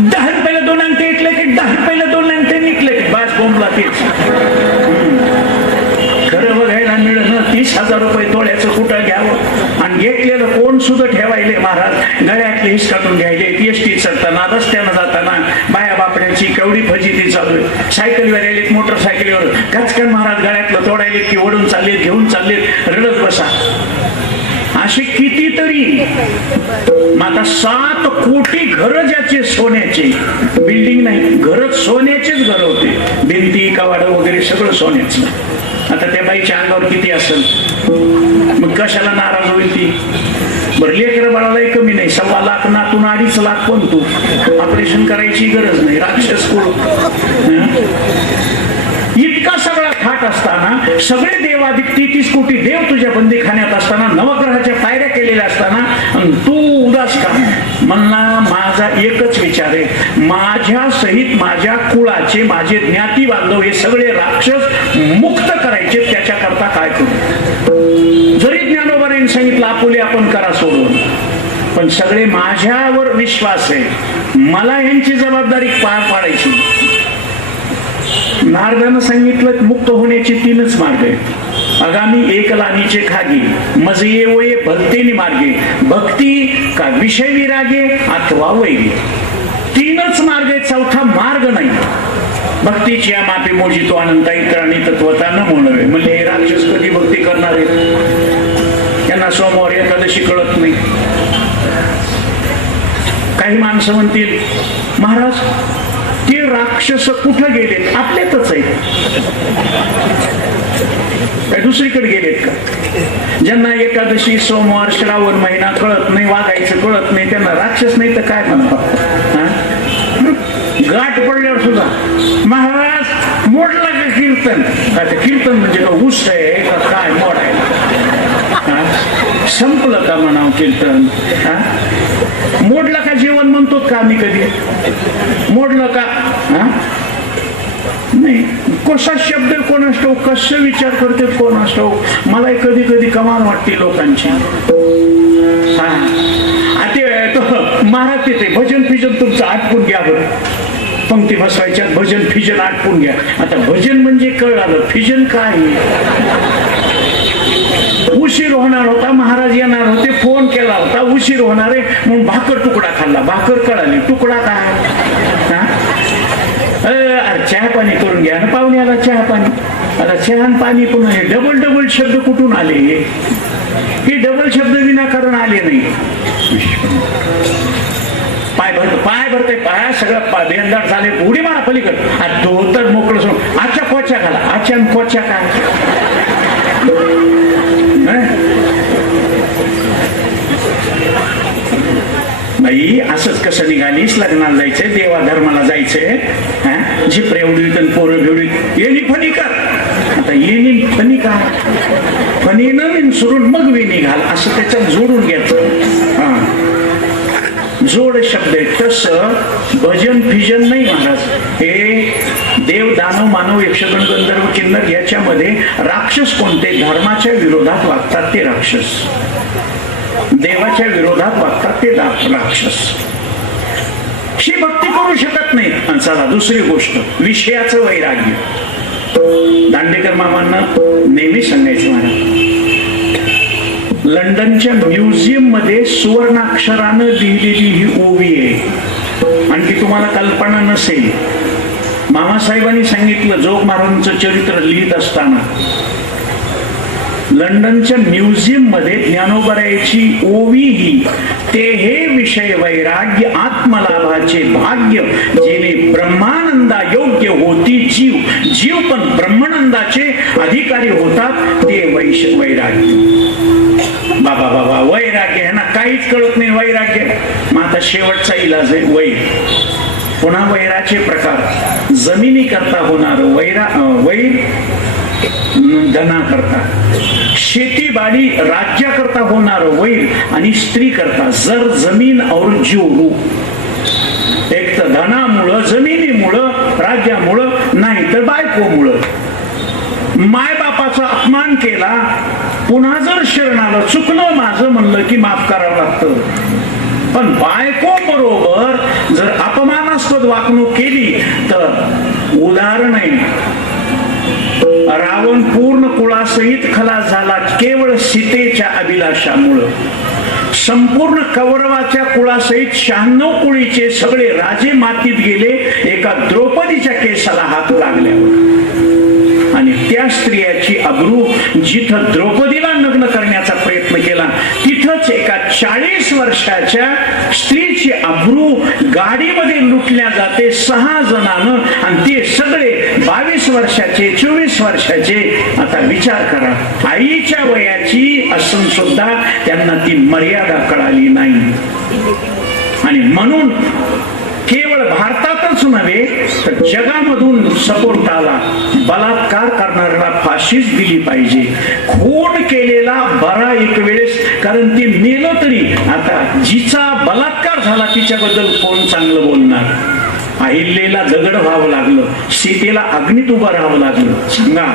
10 रुपयाला 2 अंगठे इकले की 10 रुपयाला 2 अंगठे निघले की बस बोंबला तेच. खरं बघायला मिळणं 30,000 रुपये तोड्याचं कुठं घ्यावं, आणि घेतलेलं कोण सुद्धा ठेवायले महाराज. गळ्यातले हिसकाटून घ्यायले, एसटी चढताना, रस्त्यानं जाताना बाया बापड्यांची केवढी फजिती चालू आहे. सायकलवर आले, मोटरसायकलीवर गचकन महाराज गळ्यातलं तोडायले की ओढून चाललेत, घेऊन चाललेत, रडत बसा. असे कितीतरी. आता 7 कोटी घर ज्याचे सोन्याचे, बिल्डिंग नाही, घर सोन्याचेच घर होते, भिंती कवाड वगैरे सगळं सोन्याचं. आता त्या बाईच्या अंगावर किती असेल, मग कशाला नाराज होईल ती? बरं, लेकरं बाळालाही कमी नाही, 1.25 लाख नातून 2.5 लाख पण तू ऑपरेशन करायची गरज नाही. राक्षस कोण? इतका सगळा थाट असताना, सगळे देवाधिक 33 कोटी देव तुझ्या बंदीखान्यात असताना, नवग्रहाच्या पायऱ्या केलेल्या असताना तू उदास का? म्हणला माझा एकच विचार आहे, माझ्या सहित माझ्या कुळाचे, माझे ज्ञाती बांधव हे सगळे राक्षस मुक्त करायचे, त्याच्याकरता काय करू? जरी ज्ञानोबाने सांगितलं आपुले आपण करा सोडून, पण सगळे माझ्यावर विश्वास आहे, मला यांची जबाबदारी पार पाडायची. नारदानं सांगितलं मुक्त होण्याचे 3च मार्ग आहेत. आगामी एकलानीचे खागी, मजये वये भक्तीने मार्गे, भक्ती का विषय विरागे अथवा वैरी. 3च मार्ग आहेत, चौथा मार्ग नाही. भक्तीची या मापे मोजी तो अनंता इतरांनी तत्वता न म्हणवे. म्हणजे हे राक्षस कधी भक्ती करणार आहेत? त्यांना सोमवार एकादशी कळत नाही. काही माणसं म्हणतील, महाराज ते राक्षस कुठं गेलेत? आपल्यातच आहेत, काय दुसरीकडे गेलेत का? ज्यांना एकादशी, सोमवार, श्रावण महिना कळत नाही, वागायचं कळत नाही, त्यांना राक्षस नाही तर काय म्हणतात? गाठ पडल्यावर सुद्धा महाराज मोडला कीर्तन. आता कीर्तन म्हणजे का ऊस आहे का काय मोड आहे? संपलं का म्हणावं कीर्तन? मोडलं का जेवण म्हणतो का आम्ही कधी? मोडलं का? नाही. कसा शब्द कोण असतो, कसं विचार करते कोण असतो. मला कधी कधी कमाल वाटते लोकांची. महाराज तिथे भजन फिजन तुमचं आटपून घ्या बरं. पंक्ती बसवायच्यात भजन फिजन आटपून घ्या. आता भजन म्हणजे कळालं, फिजन काय? उशीर होणार होता, महाराज येणार होते, फोन केला होता उशीर होणार आहे म्हणून भाकर तुकडा खाल्ला. भाकर कळाली, तुकडा काय? अरे चहा पाणी करून घ्या ना पाहुण्याला. चहा पाणी, आता चहा पाणी पुन्हा हे डबल डबल शब्द कुठून आले? हे डबल शब्द विनाकारण आले नाही. पाय भरते पाया सगळं बेंदार झाले. उडी मारा पलीकड. तो तर मोकळं सोडून आजच्या कोच्या घाला. आजच्या कोच्या काय? बाई असंच कसं निघालीस? लग्नाला जायचंय, देवा धर्माला जायचंय. झिपरे उडवीत आणि पोरं भिवडीत. येणी फणी कर. आता येणी फणी का? फणी नवीन सोडून मग वेणी घाल असं त्याच्यात जोडून घ्यायचं. जोड शब्द आहे. तसं भजन फिजन नाही महाराज. हे देव दानव मानव यक्षगण गंधर्व किन्नर याच्यामध्ये राक्षस कोणते? धर्माच्या विरोधात वागतात ते राक्षस, देवाच्या विरोधात वागतात ते राक्षस. ही भक्ती करू शकत नाही. आणि चला दुसरी गोष्ट, विषयाचं वैराग्य. दांडेकर मामांना नेहमी सांगायचं महाराज, लंडनच्या म्युझियम मध्ये सुवर्णाक्षरानं लिहिलेली ही ओवी आहे आणि ती तुम्हाला कल्पना नसेल. मामासाहेबांनी सांगितलं जोग महाराजांचं चरित्र लिहित असताना, लंडनच्या म्युझियम मध्ये ज्ञानोबरायाची ओवी ही ते हे विषय वैराग्य आत्मलाभाचे भाग्य जेणे ब्रह्मानंदा योग्य होती जीव. जीव पण ब्रह्मानंदाचे अधिकारी होतात ते वैराग्य. बाबा बाबा वैराग्य आहे ना, काहीच कळत नाही वैराग्य. मग आता शेवटचा इलाज आहे वैर. पुन्हा वैराचे प्रकार. जमिनी करता होणार वैर, धना करता, शेतीबाडी राज्या करता होणार वैर आणि स्त्री करता जर जमीन और जीव. एक तर धनामुळं, जमिनीमुळं, राज्यामुळं, नाही तर बायकोमुळं. माय बापाचा अपमान केला, पुन्हा जर शरणाला चुकलं माझं म्हणलं की माफ करावं लागतं. पण बायको बरोबर जर अपमानास्पद वागणूक केली तर उदाहरण आहे. रावण पूर्ण कुळासहित खलास झाला केवळ सीतेच्या अभिलाषामुळं. संपूर्ण कौरवाच्या कुळासहित 96 कुळीचे सगळे राजे मातीत गेले एका द्रौपदीच्या केसाला हात लागल्यावर. आणि त्या स्त्रियाची अब्रू जिथं द्रौपदीला नग्न करण्याचा प्रयत्न केला तिथंच एका 40 वर्षाच्या स्त्रीची अब्रू गाडीमध्ये लुटल्या जाते 6 जणांना आणि ते सगळे 22 वर्षाचे 24 वर्षाचे. आता विचार करा, आईच्या वयाची असून सुद्धा त्यांना ती मर्यादा कळाली नाही. आणि म्हणून केवळ भारतातच नव्हे तर जगामधून सपोर्ट आला. बलात्कार करणाऱ्याला फाशीच दिली पाहिजे. खून केलेला बरा एक वेळेस, कारण ते मेलं तरी आता जिचा बलात्कार झाला तिच्याबद्दल कोण चांगलं बोलणार? अहिल्याला दगड व्हावं लागलं, सीतेला अग्नीत उभं राहावं लागलं. सांगा,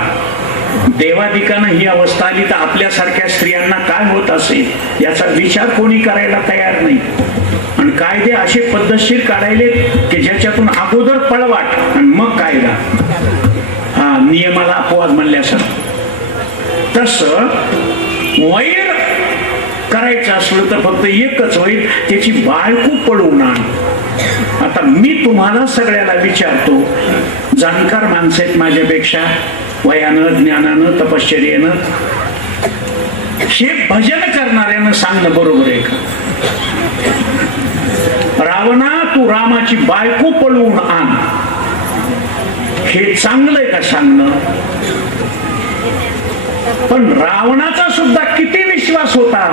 देवादिकांना ही अवस्था आली तर आपल्यासारख्या स्त्रियांना काय होत असेल याचा विचार कोणी करायला तयार नाही. आणि कायदे असे पद्धतशीर काढायले की ज्याच्यातून अगोदर पळवाट आणि मग कायदा. नियमाला अपवाद म्हणल्यासारखं. तसं वैर करायचं असलं तर फक्त एकच होईल, त्याची बायको पळवून आण. आता मी तुम्हाला सगळ्याला विचारतो, जाणकार माणसं आहेत माझ्यापेक्षा वयानं, ज्ञानानं, तपश्चर्यानं, हे भजन करणाऱ्यानं सांगणं बरोबर आहे का? रावणा तू रामाची बायको पळवून आण, हे चांगलंय का सांगणं? पण रावणाचा सुद्धा किती विश्वास होता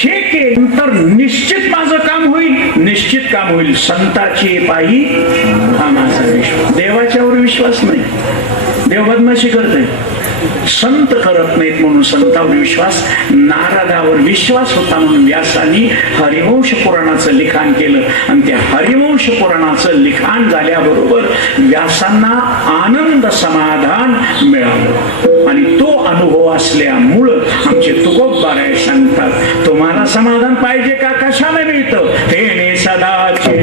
हे केलं तर निश्चित माझं काम होईल, निश्चित काम होईल. संताची पायी हा माझा विश्वास. देवाच्यावर विश्वास नाही, देव बदमाशी करते. संत करत नाहीत म्हणून संतावर विश्वास. नारदावर विश्वास होता म्हणून व्यासांनी हरिवंश पुराणाचं लिखाण केलं. आणि त्या हरिवंश पुराणाचं लिखाण झाल्याबरोबर व्यासांना आनंद समाधान मिळालं. आणि तो अनुभव असल्यामुळं आमचे तुकोबाराय सांगतात, तुम्हाला समाधान पाहिजे का? कशाला मिळतं? तेने सदाचे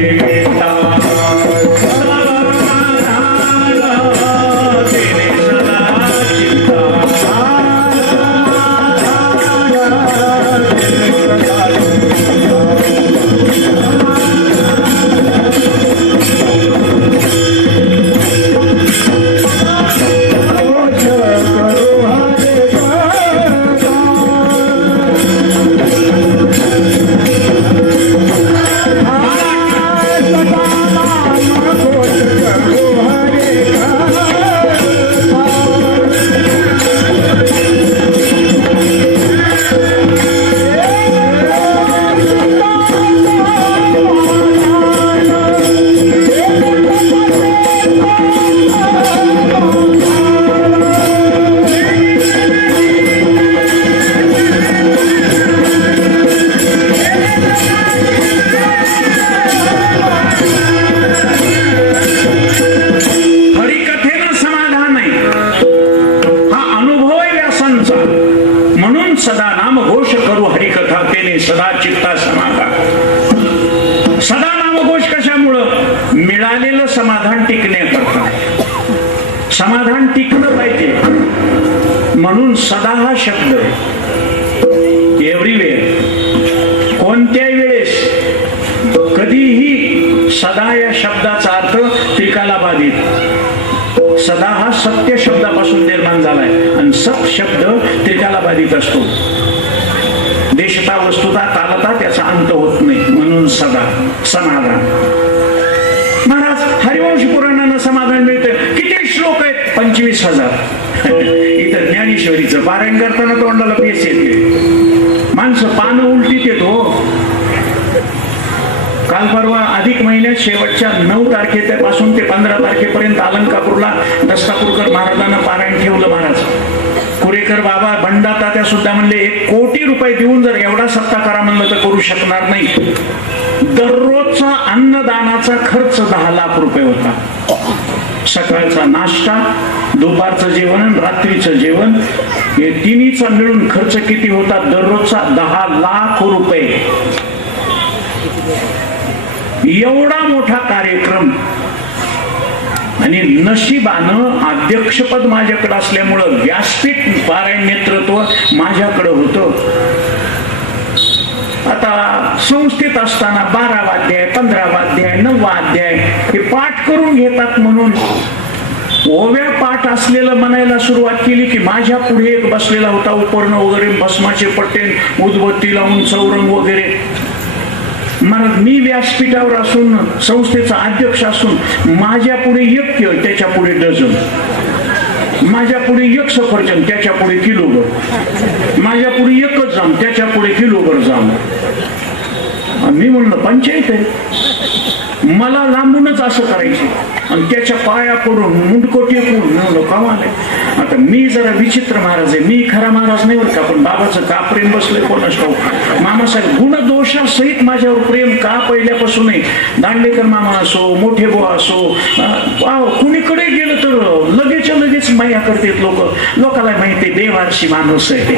समाधान टिकण्याकरता. समाधान टिकलं पाहिजे म्हणून सदा हा शब्द एव्हरीवेअर, कोणत्याही वेळेस, कधीही सदा या शब्दाचा अर्थ त्रिकाला बाधित. सदा हा सत्य शब्दापासून निर्माण झालाय आणि सत शब्द त्रिकाला बाधित असतो. देशता वस्तुता कालता त्याचा अंत होत नाही म्हणून सदा समाधान. महाराज हरिवंश पुराणानं समाधान मिळतं. किती श्लोक आहेत? 25,000. इथं ज्ञानेश्वरीचं पारायण करताना तोंडाला पेच येते, माणसं पानं उलटीत येतो. काल परवा अधिक महिन्यात शेवटच्या 9 तारखेपासून ते 15 तारखेपर्यंत अलंकापूरला दस्तापूरकर महाराजांना पारायण ठेवलं. महाराज कुरेकर बाबा बंडा तात्या सुद्धा म्हणले 1 कोटी रुपये देऊन जर एवढा सत्ता करा म्हणलं तर करू शकणार नाही. दररोजचा अन्नदानाचा खर्च 10 लाख रुपये होता. सकाळचा नाश्ता, दुपारचं जेवण आणि रात्रीचं जेवण हे तिन्हीचा मिळून खर्च किती होता? दररोजचा 10 लाख रुपये. एवढा मोठा कार्यक्रम. आणि नशिबानं अध्यक्षपद माझ्याकडे असल्यामुळं व्यासपीठ पारायण नेतृत्व माझ्याकडे होतं. आता संस्थेत असताना 12वा अध्याय, 15वा अध्याय, 9वा अध्याय हे पाठ करून घेतात म्हणून ओव्या पाठ असलेलं म्हणायला सुरुवात केली की माझ्या पुढे एक बसलेला होता, उपर्ण वगैरे भस्माचे पट्टे, उदबत्ती लावून चौरंग वगैरे. महाराज मी व्यासपीठावर असून, संस्थेचा अध्यक्ष असून माझ्या पुढे 1 केळ, त्याच्या पुढे डझन. माझ्या पुढे 1 सफरचंद, त्याच्या पुढे किलोभर. माझ्या पुढे 1च जाम, त्याच्या पुढे किलोभर जाम. मी म्हणलं पंचायत आहे, मला लांबूनच असं करायचं आणि त्याच्या पाया पडून मुंडको टेकून म्हणलं कमाल आहे. आता मी जरा विचित्र महाराज आहे, मी खरा महाराज नाही बरं का, पण बाबाचं का प्रेम बसले कोणाच ठाऊक. मामासाहेब गुणदोषासहित माझ्यावर प्रेम का पहिल्यापासूनही. दांडेकर मामा असो, मोठे बुवा असो, कुणीकडे गेलं तर लगेच माया करतात लोक. लोकांना माहिती देवारशी माणूस आहे,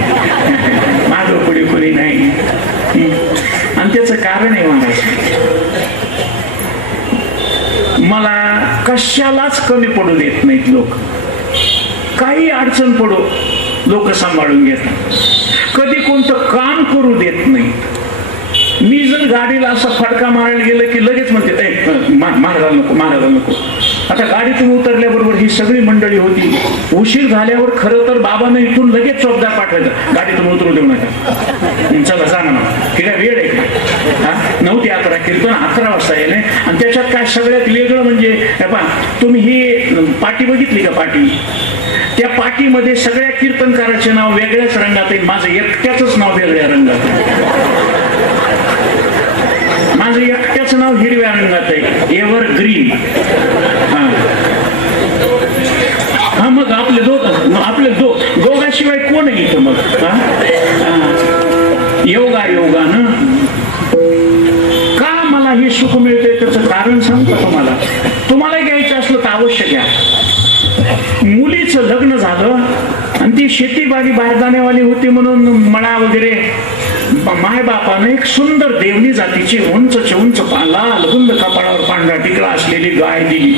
मागं पुढे कोणी नाही. आणि त्याचं कारण आहे महाराज, मला कशालाच कमी पडू देत नाहीत लोक. काही अडचण पडो लोक सांभाळून घेतात. कधी कोणतं काम करू देत नाही. मी जर गाडीला असा फडका मारायला गेलं की लगेच म्हणते महाराजाला नको, महाराजाला नको. आता गाडीतून उतरल्याबरोबर ही सगळी मंडळी होती. उशीर झाल्यावर खरं तर बाबांना इथून लगेच चौकदार पाठवायचं, गाडीतून उतरू देऊ नका, चला जा ना. की काय वेळ आहे का? 9 ते 11 कीर्तन 11 वाजता येणे. आणि त्याच्यात काय सगळ्यात वेगळं म्हणजे तुम्ही ही पाटी बघितली का? पाटी त्या पाठीमध्ये सगळ्या कीर्तनकाराचे नाव वेगळ्याच रंगात आहे, माझं एकट्याच नाव वेगळ्या रंगात आहे. माझं एकट्याच नाव हिरव्या रंगात आहे, एव्हर ग्रीन. हा मग आपले दोघाशिवाय कोण आहे इथं मग? योगानं का मला हे सुख मिळते त्याचं कारण सांगतो तुम्हाला घ्यायचं असलं तर अवश्य घ्या. मुलीचं लग्न झालं आणि ती शेतीबाडी बारदानेवाली होती म्हणून मळा वगैरे माय बापाने एक सुंदर देवणी जातीची उंच लाल गुंद कपाळावर पांढरा टिकला असलेली गाय दिली.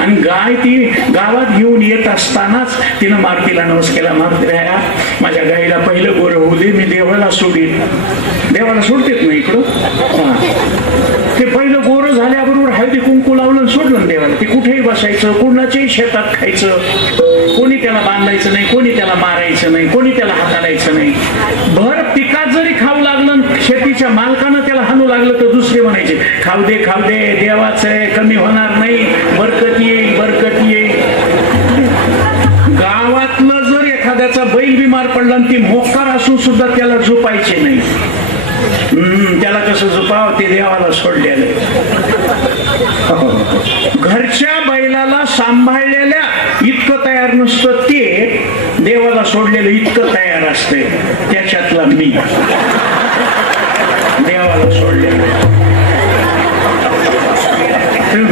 आणि गाय ती गावात घेऊन येत असतानाच तिनं मारुतीला नवस केला, मारुती माझ्या गाईला पहिलं गोर होऊ दे, मी देवाला सोडतेच नाही इकडं. ते पहिलं गोर झाल्याबरोबर हळदी कुंकू लावलं सोडलं देवाला. ते कुठेही बसायचं, कुणाच्याही शेतात खायचं, कोणी त्याला बांधायचं नाही, कोणी त्याला मारायचं नाही, कोणी त्याला हाताळायचं नाही. भर पिकात जरी खाऊ लागलं, शेतीच्या मालकानं त्याला हाणू लागलं तर दुसरे म्हणायचे खाऊ दे देवाचं आहे, कमी होणार नाही, बरकत येईल. गावातलं जर एखाद्याचा बैल बिमार पडला आणि ती मोकार असून सुद्धा त्याला झोपायचे नाही. त्याला कसं झोपाव, ते देवाला सोडलेलं. घरच्या बैलाला सांभाळलेल्या इतकं तयार नसतं, ते देवाला सोडलेलं इतकं तयार असते. त्याच्यातला मी देवाला सोडलेलं.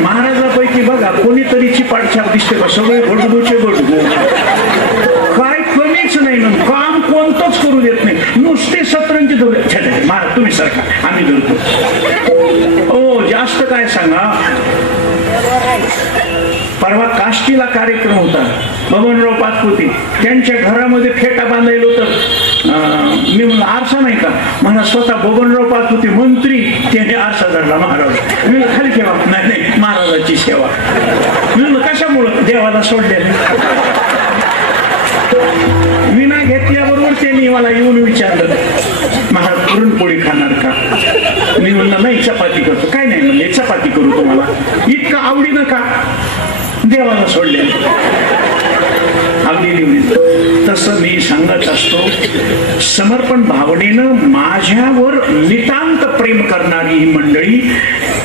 महाराजापैकी बघा कोणीतरी चिपाडछाप दिसते का? सगळे गडगोचे गडगो, काय कमीच नाही ना, काम कोणतंच करू देत नाही, नुसते सतरंजी धोरे. महाराज तुम्ही सारखा आम्ही धरतो. ओ जास्त काय सांगा. परवा काष्टीला कार्यक्रम होता, बबनराव पाचपुते त्यांच्या घरामध्ये फेटा बांधायला होतं. मी म्हणलं आरसा नाही का? मला स्वतः बबनराव पाचपुते मंत्री त्याने आरसा धरला महाराज. मी खाली ठेवा, नाही महाराजाची सेवा. मी म्हणलं कशामुळं? देवाला सोडलेलं. विना घेतल्याबरोबर त्यांनी मला येऊन विचारलं, महाराज पुरणपोळी खाणार का? मी म्हणलं नाही, चपाती करतो. काय नाही म्हणले, चपाती करू तुम्हाला. इतकं आवडीनं का? देवाला सोडलेलं. तसं मी सांगत असतो, समर्पण भावनेनं माझ्यावर नितांत प्रेम करणारी ही मंडळी,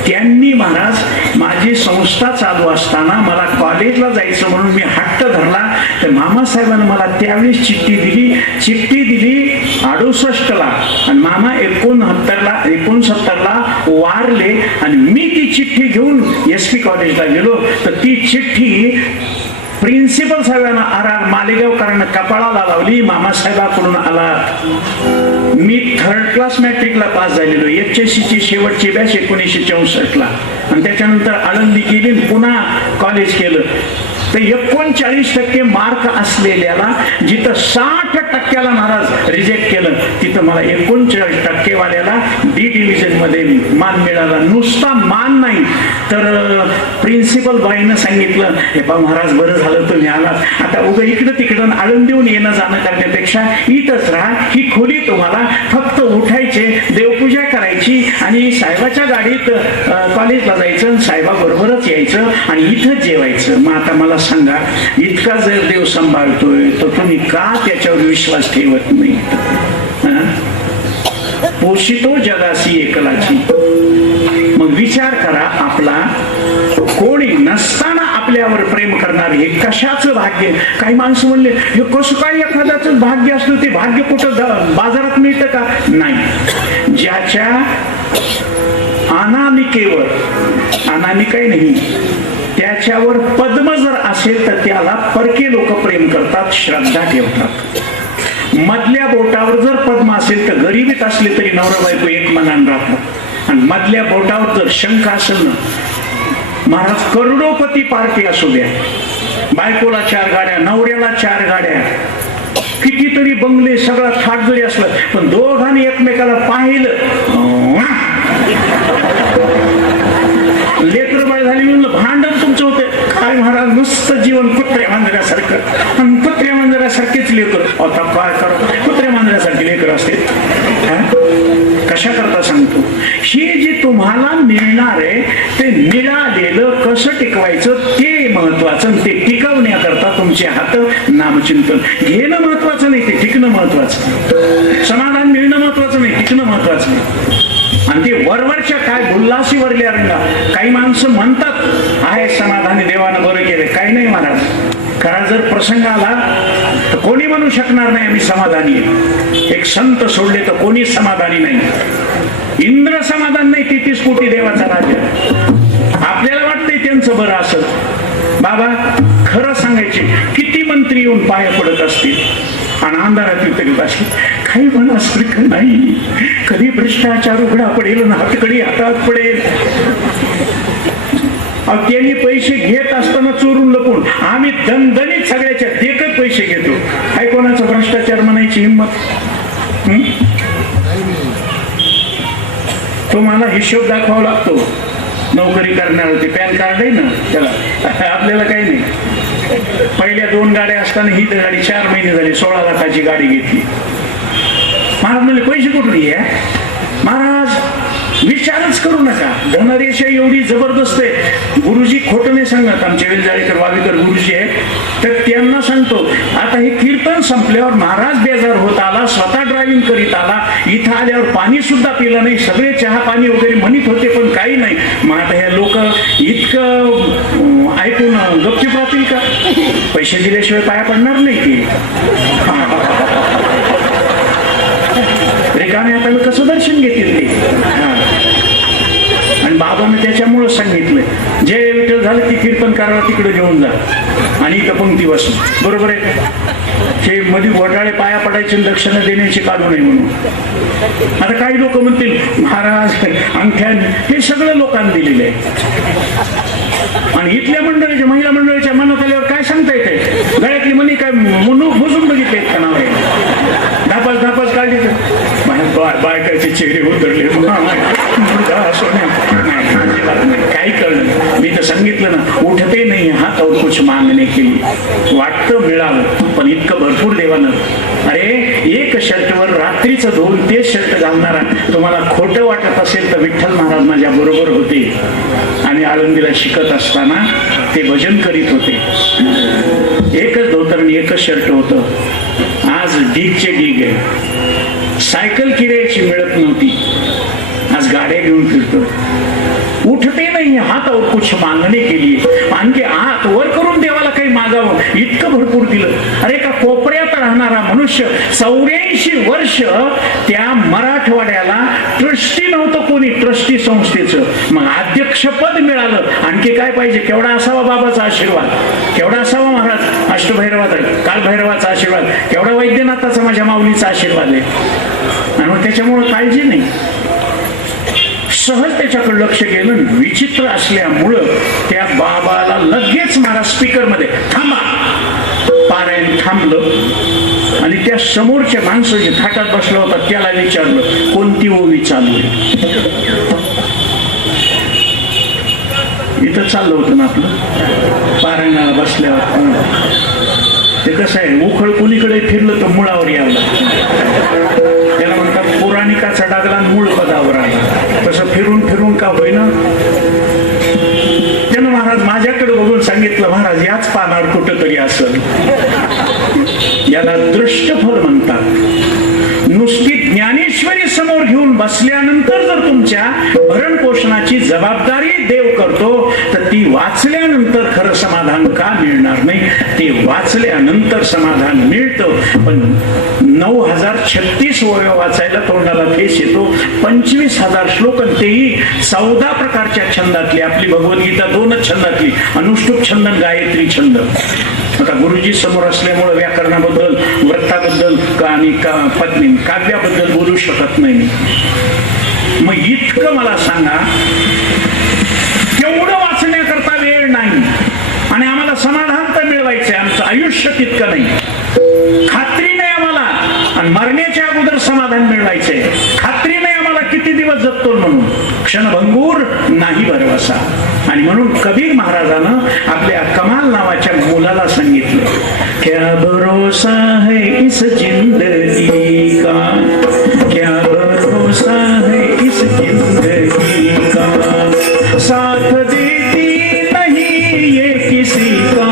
त्यांनी महाराज माझी संस्था चालू असताना मला कॉलेजला जायचं म्हणून मी हट्ट धरला. तर मामासाहेबांनी मला त्यावेळेस चिठ्ठी दिली 68ला आणि मामा 69ला वारले. आणि मी ती चिठ्ठी घेऊन SP कॉलेजला गेलो तर ती चिठ्ठी प्रिन्सिपल साहेबांना आर मालेगावकरांना कपाळाला लावली. मामासाहेबांकडून आला. मी 3rd क्लास मॅट्रिकला पास झालेलो, HSCची शेवटची बॅच 1964ला. आणि त्याच्यानंतर आळंदी केली, पुन्हा कॉलेज केलं. तर 39% मार्क असलेल्याला जिथं 60% महाराज रिजेक्ट केलं, तिथं मला 39% वाल्याला D डिव्हिजन मध्ये मान मिळाला. नुसता मान नाही तर प्रिन्सिपल बाईनं सांगितलं, हे पा महाराज बरं झालं तुम्ही आलात, आता उगा इकडं तिकडं आळंदीहून येणं जाणं करण्यापेक्षा इथंच राहा. ही खोली तुम्हाला फक्त उठायचे, देवपूजा करायची आणि साहेबाच्या गाडीत कॉलेजला जायचं, साहेबा बरोबरच यायचं आणि इथंच जेवायचं. मग आता मला सांगा, इतका जर देव सांभाळतोय तर तुम्ही का त्याच्यावर विश्वास ठेवत नाही? पोषितो जगासी एकलाची. मग विचार करा, आपला कोणी नसताना आपल्यावर प्रेम करणार हे कशाचं भाग्य? काही माणसं म्हणले हे कसं काय एखाद्याच भाग्य असतं? ते भाग्य कुठं बाजारात मिळतं का? नाही. ज्याच्या अनामिकेवर, अनामिकाही नाही, त्याच्यावर पद्म जर असेल तर त्याला परके लोक प्रेम करतात, श्रद्धा ठेवतात. मधल्या बोटावर जर पद्म असेल तर गरिबीत असले तरी नवरा बायको एक मनान राहतात. आणि मधल्या बोटावर जर शंख असेल ना, महाराज करोडोपती पार्टी असू द्या, बायकोला 4 गाड्या, नवऱ्याला 4 गाड्या, कितीतरी बंगले, सगळा थाट जरी असलं, पण दोघांनी एकमेकाला पाहिलं, लेकर बाळ झाली म्हणून भांडण तुमचं होतं. काय महाराज नुसतं जीवन कुत्र्या मांजऱ्यासारखं, आणि कुत्र्या मांजऱ्यासारखेच लेकर. आता काय करा, कुत्र्या मांजऱ्यासारखे लेकर असते. कशा करता सांगतो, हे जे तुम्हाला मिळणार आहे ते मिळालेलं कसं टिकवायचं ते महत्वाचं. ते टिकवण्याकरता तुमचे हात नामचिंतन. घेणं महत्वाचं नाही, ते टिकणं महत्वाचं. समाधान मिळणं महत्वाचं नाही, टिकणं महत्वाचं नाही. आणि ते वरवरच्या काय उल्हासी वरल्या रंगा. काही माणसं म्हणतात आहे समाधानी, देवानं बरं केलं. काही नाही महाराज, खरा जर प्रसंग आला तर कोणी म्हणू शकणार नाही आम्ही समाधानी आहे. एक संत सोडले तर कोणी समाधानी नाही. इंद्र समाधान नाही, 33 कोटी देवाचा राजा. आपल्याला वाटतंय त्यांचं बरं असत. बाबा खरं सांगायचे, किती मंत्री येऊन पाया पडत असतील आणि अंधारात वितरित असतील, काही मनासारखं नाही. कधी भ्रष्टाचार उघडा पडेल ना हातकडी हातात पडेल. त्यांनी पैसे घेत असताना चोरून लपून, आम्ही दणदणीत सगळ्याच्या देखत पैसे घेतो. काय कोणाचा भ्रष्टाचार म्हणायची हिंमत? तुम्हाला हिशोब दाखवावा लागतो. नोकरी करणार होते, पॅन कार्ड आहे ना त्याला, आपल्याला काही नाही. पहिल्या 2 गाड्या असताना ही गाडी 4 महिने झाली 16 लाखाची गाडी घेतली. महाराज म्हणले पैसे कुठून ये? महाराज विचारच करू नका, धनरेषा एवढी जबरदस्त आहे. गुरुजी खोटं नाही सांगत, आमचे वेलजाळेकर वावेकर गुरुजी आहे, तर त्यांना सांगतो. आता हे कीर्तन संपल्यावर महाराज बेजार होत आला, स्वतः ड्रायव्हिंग करीत आला. इथं आल्यावर पाणी सुद्धा पिलं नाही. सगळे चहा पाणी वगैरे म्हणत होते पण काही नाही. मग आता हे लोक इतकं ऐकून गपचूप राहतील का? पैसे दिल्याशिवाय पाया पडणार नाही की. रेखाने आपल्याला कसं दर्शन घेतील ते? आणि बाबांना त्याच्यामुळं सांगितलं, जय विठ्ठल झालं की कीर्तन करायला तिकडे घेऊन जा आणि इथं पंक्ती बसून. बरोबर आहे. हे मध्ये घोटाळे पाया पडायचे दक्षिणा देण्याची काढू नये म्हणून. आता काही लोक म्हणतील महाराज अंगठ्यान, हे सगळं लोकांनी दिलेलं आहे. आणि इथल्या मंडळीच्या, महिला मंडळीच्या मनात आल्यावर काय सांगता येते? गळ्यातली मनी काय म्हणून बुजून बघितले का नाव? धापास काढली बायकाचे चेहरे उतरले. काही कळलं. मी तर सांगितलं ना, उठते नाही हातावर कुछ मागणे केली. वाटतं मिळावं पण इतकं भरपूर देवानं. अरे एक शर्टवर रात्रीचं धुवून तेच शर्ट घालणारा तुम्हाला खोटं वाटत असेल तर विठ्ठल महाराज माझ्या बरोबर होते. आम्ही आळंदीला शिकत असताना ते भजन करीत होते. एकच धोतर आणि एकच शर्ट होतं. आज ढीगचे ढीग आहे. सायकल किरायची मिळत नव्हती, आज गाड्या घेऊन फिरतो. उठते नाही हातावर कुछ मागणे केली. आणखी हात वर करून देवाला काही मागावं, इतकं भरपूर दिलं. अरे का कोपऱ्यात राहणारा मनुष्य 84 वर्ष त्या मराठवाड्याला ट्रस्टी नव्हतं कोणी, ट्रस्टी संस्थेचं, मग अध्यक्षपद मिळालं. आणखी काय पाहिजे? केवढा असावा बाबाचा आशीर्वाद, केवढा असावा महाराज अष्टभैरवाचा, कालभैरवाचा आशीर्वाद, केवढा वैद्यनाथाचा माझ्या माऊलीचा आशीर्वाद आहे. आणि मग त्याच्यामुळे काळजी नाही, सहज त्याच्याकडे लक्ष गेलं. विचित्र असल्यामुळं त्या बाबाला लगेच मला स्पीकर मध्ये थांबा, पारायण थांबलं. आणि त्या समोरच्या माणसं जे थाटात बसला होता त्याला विचारलं कोणती ओवी चालू आहे. इथं चाललं होतं ना आपलं पारायणाला बसल्यावर. ते कसं आहे, उखळ कुणीकडे फिरलं तर मुळावर यावं लागतं. त्याला म्हणतात पौराणिकाचा डागला मूळ पदावर आला. तसं फिरून फिरून का होईना. त्यानं महाराज माझ्याकडे बघून सांगितलं, महाराज याच पानावर कुठंतरी असेल. याला दृष्टफल म्हणतात. नुसती ज्ञानेश्वरी समोर घेऊन बसल्यानंतर जर तुमच्या भरण पोषणाची जबाबदारी देव करतो तर ती वाचल्यानंतर खरं समाधान का मिळणार नाही? ते वाचल्यानंतर समाधान मिळतं. पण 9036 ओव्या वाचायला तोंडाला फेस येतो. 25,000 श्लोक, तेही 14 प्रकारच्या छंदातली. आपली भगवद्गीता 2च छंदातली, अनुष्टुप छंद, गायत्री छंद. आता गुरुजी समोर असल्यामुळे व्याकरणाबद्दल, व्रताबद्दल आणि पत्नी काव्याबद्दल बोलू शकत नाही. मग इतकं मला सांगा, तेवढं वाचण्याकरता वेळ नाही आणि आम्हाला समाधान तर मिळवायचंय. आमचं आयुष्य तितकं नाही. खात्री नाही आम्हाला, आणि मरण्याच्या अगोदर समाधान मिळवायचंय. खात्री नाही आम्हाला किती दिवस जगतो म्हणून. क्षणभंगूर नाही भरवसा. आणि म्हणून कबीर महाराजानं आपल्या कमाल नावाच्या मुलाला सांगितलं, क्या भरोसा है इस जिंदगी का, क्या भरोसा है इस जिंदगी का, साथ देती नहीं ये किसी का,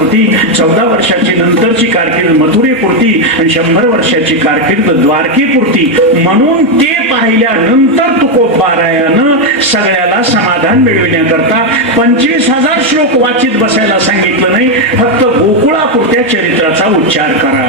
पुरती, 14 वर्षाची नंतरची कारकीर्द मथुरेपुरती आणि 100 वर्षाची कारकीर्द द्वारकेपुरती. म्हणून ते पाहिल्यानंतर तुकोबारायानं सगळ्याला समाधान मिळविण्याकरता 25,000 श्लोक वाचित बसायला सांगितलं नाही, फक्त गोकुळापुरत्या चरित्राचा उच्चार करा.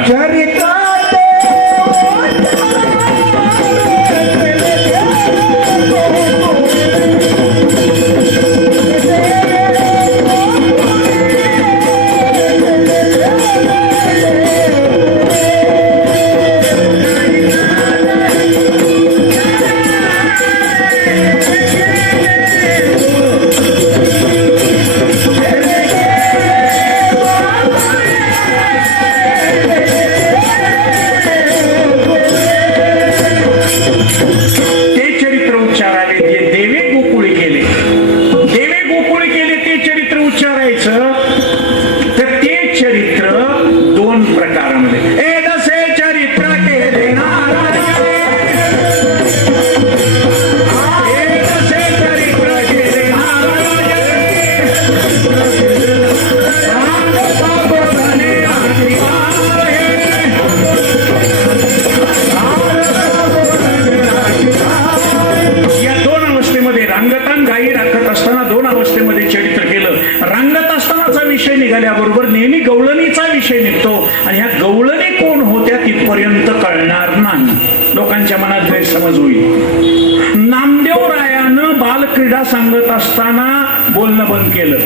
निघाल्याबरोबर नेहमी गवळणीचा विषय निघतो आणि ह्या गवळणी कोण होत्या तिथपर्यंत कळणार नाही, लोकांच्या मनात गैरसमज होईल. नामदेवरायानं बालक्रीडा सांगत असताना बोलणं बंद केलं.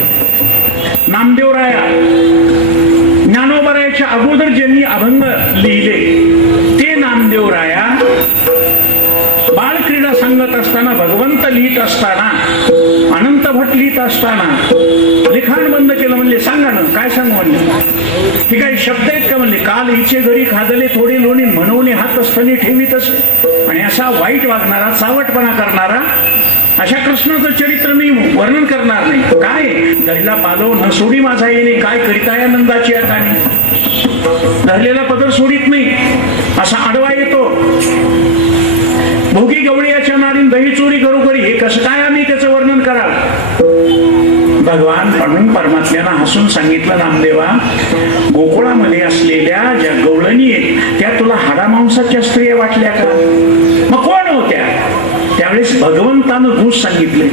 नामदेवराया ज्ञानोबरायाच्या अगोदर ज्यांनी अभंग लिहिले ते नामदेवराया बालक्रीडा सांगत असताना, भगवंत लिहित असताना, अनंत भट लिहित असताना लिखाण बंद केलं. म्हणले सांगा ना, काय सांगू म्हणले, हे काही शब्द आहेत का म्हणले. काल हिचे घरी खादले थोडे लोणी, म्हणून हात असताना ठेवीत असे. आणि असा वाईट वागणारा, चावटपणा करणारा अशा कृष्णाचं चरित्र मी वर्णन करणार नाही. काय धरला पालो न सोडी माझा येणे, काय करिता या नंदाची आताने. धरलेला पदर सोडित नाही असा आडवा येतो. भोगी गवळीयाच्या नारीन दही चोरी घरोघरी, हे कसं काय आम्ही त्याचं वर्णन करा. भगवान म्हणून परमात्म्याला हसून सांगितलं, नामदेवा गोकुळामध्ये असलेल्या ज्या गवळणी आहेत त्या तुला हाडामांसाच्या स्त्रिया वाटल्या का? मग कोण होत्या? त्यावेळेस भगवंतानं घुस सांगितले,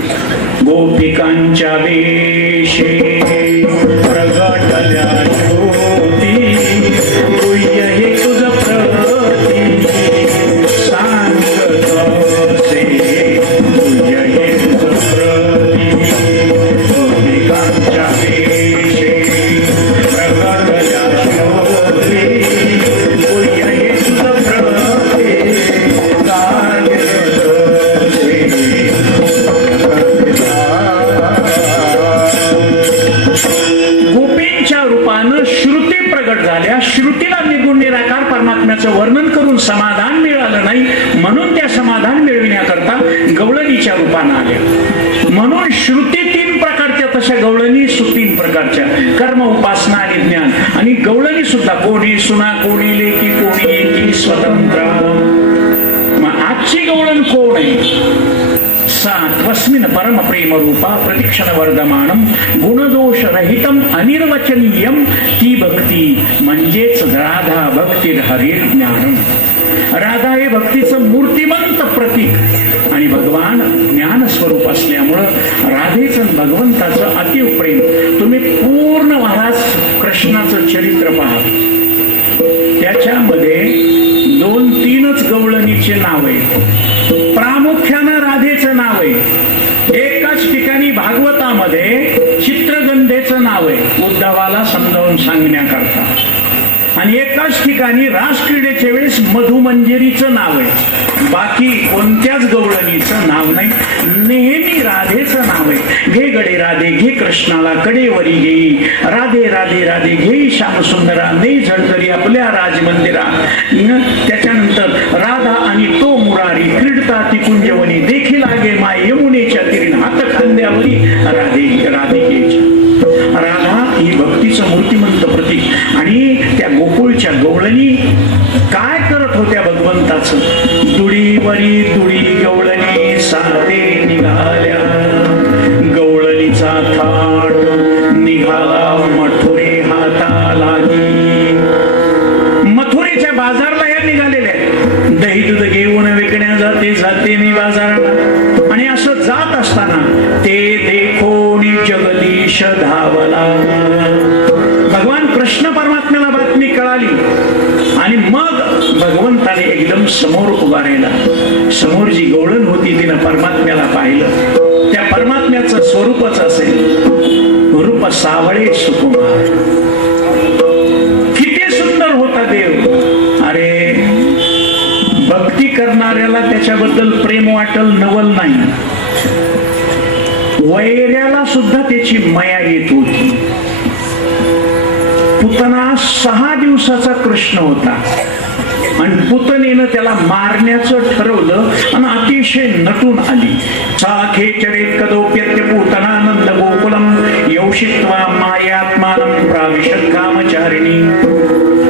गोपिकांच्या वेशे प्रगटल्या ज्योती, तुझ्य हे तुझ प्रती सांगत असे, तुझ्य हे तुझ प्रती. गोपिकांच्या वेशे प्रगटल्या ज्योती, तुझ्य हे तुझ प्रती गोपींच्या रूपानं श्रुती प्रगट झाल्या. श्रुतीला निगुण निराकार परमात्म्याचं वर्णन करून समाधान मिळालं नाही, म्हणून त्या समाधान मिळविण्याकरता गवळणीच्या रूपानं आल्या. म्हणून श्रुती 3 प्रकारच्या, तशा गवळणी 3 प्रकारच्या, कर्म, उपासना आणि ज्ञान. आणि गवळणी सुद्धा कोणी सुना, कोणी लेकी, कोणी एकी स्वतंत्र. मग आजची गवळण कोण आहे? तस्मिन् परम प्रेम रूपा प्रतिक्षण वर्धमानम गुणदोष रहितम अनिर्वचनीयम, ती भक्ती म्हणजेच राधा भक्ती हरिर ज्ञानम. राधा हे भक्तीचं मूर्तिमंत प्रतीक आणि भगवान ज्ञान स्वरूप असल्यामुळं राधेचं भगवंताचं अतीव प्रेम. तुम्ही पूर्ण महाराज कृष्णाचं चरित्र पहा, त्याच्यामध्ये 2-3च गवळणीचे नाव आहे, प्रामुख्यानं राधेचं नाव आहे. एकाच ठिकाणी भागवतामध्ये चित्रगंधेचं नाव आहे उद्धवाला समजावून सांगण्याकरता, आणि एकाच ठिकाणी रासक्रीडेच्या वेळेस मधुमंजरीचं नाव आहे. बाकी कोणत्याच गवळणीचं नाव नाही, नेहमी राधेचं नाव आहे. घे गडे राधे घे कृष्णाला कडेवरी घेई, राधे राधे राधे घेई श्याम सुंदरा, नाही झळकरी आपल्या राजमंदिरा. त्याच्यानंतर राधा आणि तो मुरारी क्रीडता ती कुंजवनी, देखील लागे माय यमुनेच्या तीरीन, हात खांद्यावरी राधे राधिकेच्या. राधा ही भक्तीचं मूर्तिमंत प्रतीक. आणि त्या गोकुळच्या गवळणी काय करत होत्या भगवंताचं? दुडीवरी दुडी गवळणी साते निघाल्या, गवळणीचा थाट निघाला मठुरे हात एकदम समोर उभा राहिला. समोर जी गवळण होती तिनं परमात्म्याला पाहिलं. त्या परमात्म्याचं स्वरूपच असेल, रूप सावळे सुकुमार. किती सुंदर होता देव. अरे भक्ती करणाऱ्याला त्याच्याबद्दल प्रेम वाटल नवल नाही, वैऱ्याला सुद्धा त्याची माया येत होती. पुतना 6 दिवसाचा कृष्ण होता आणि पुतनेनं त्याला मारण्याचं ठरवलं आणि अतिशय नटून आली. साखे चरेत कदोप्यत्य पूतनानंद गोकुलम योषित्वा मायात्मानं प्राविशत कामचारिणी.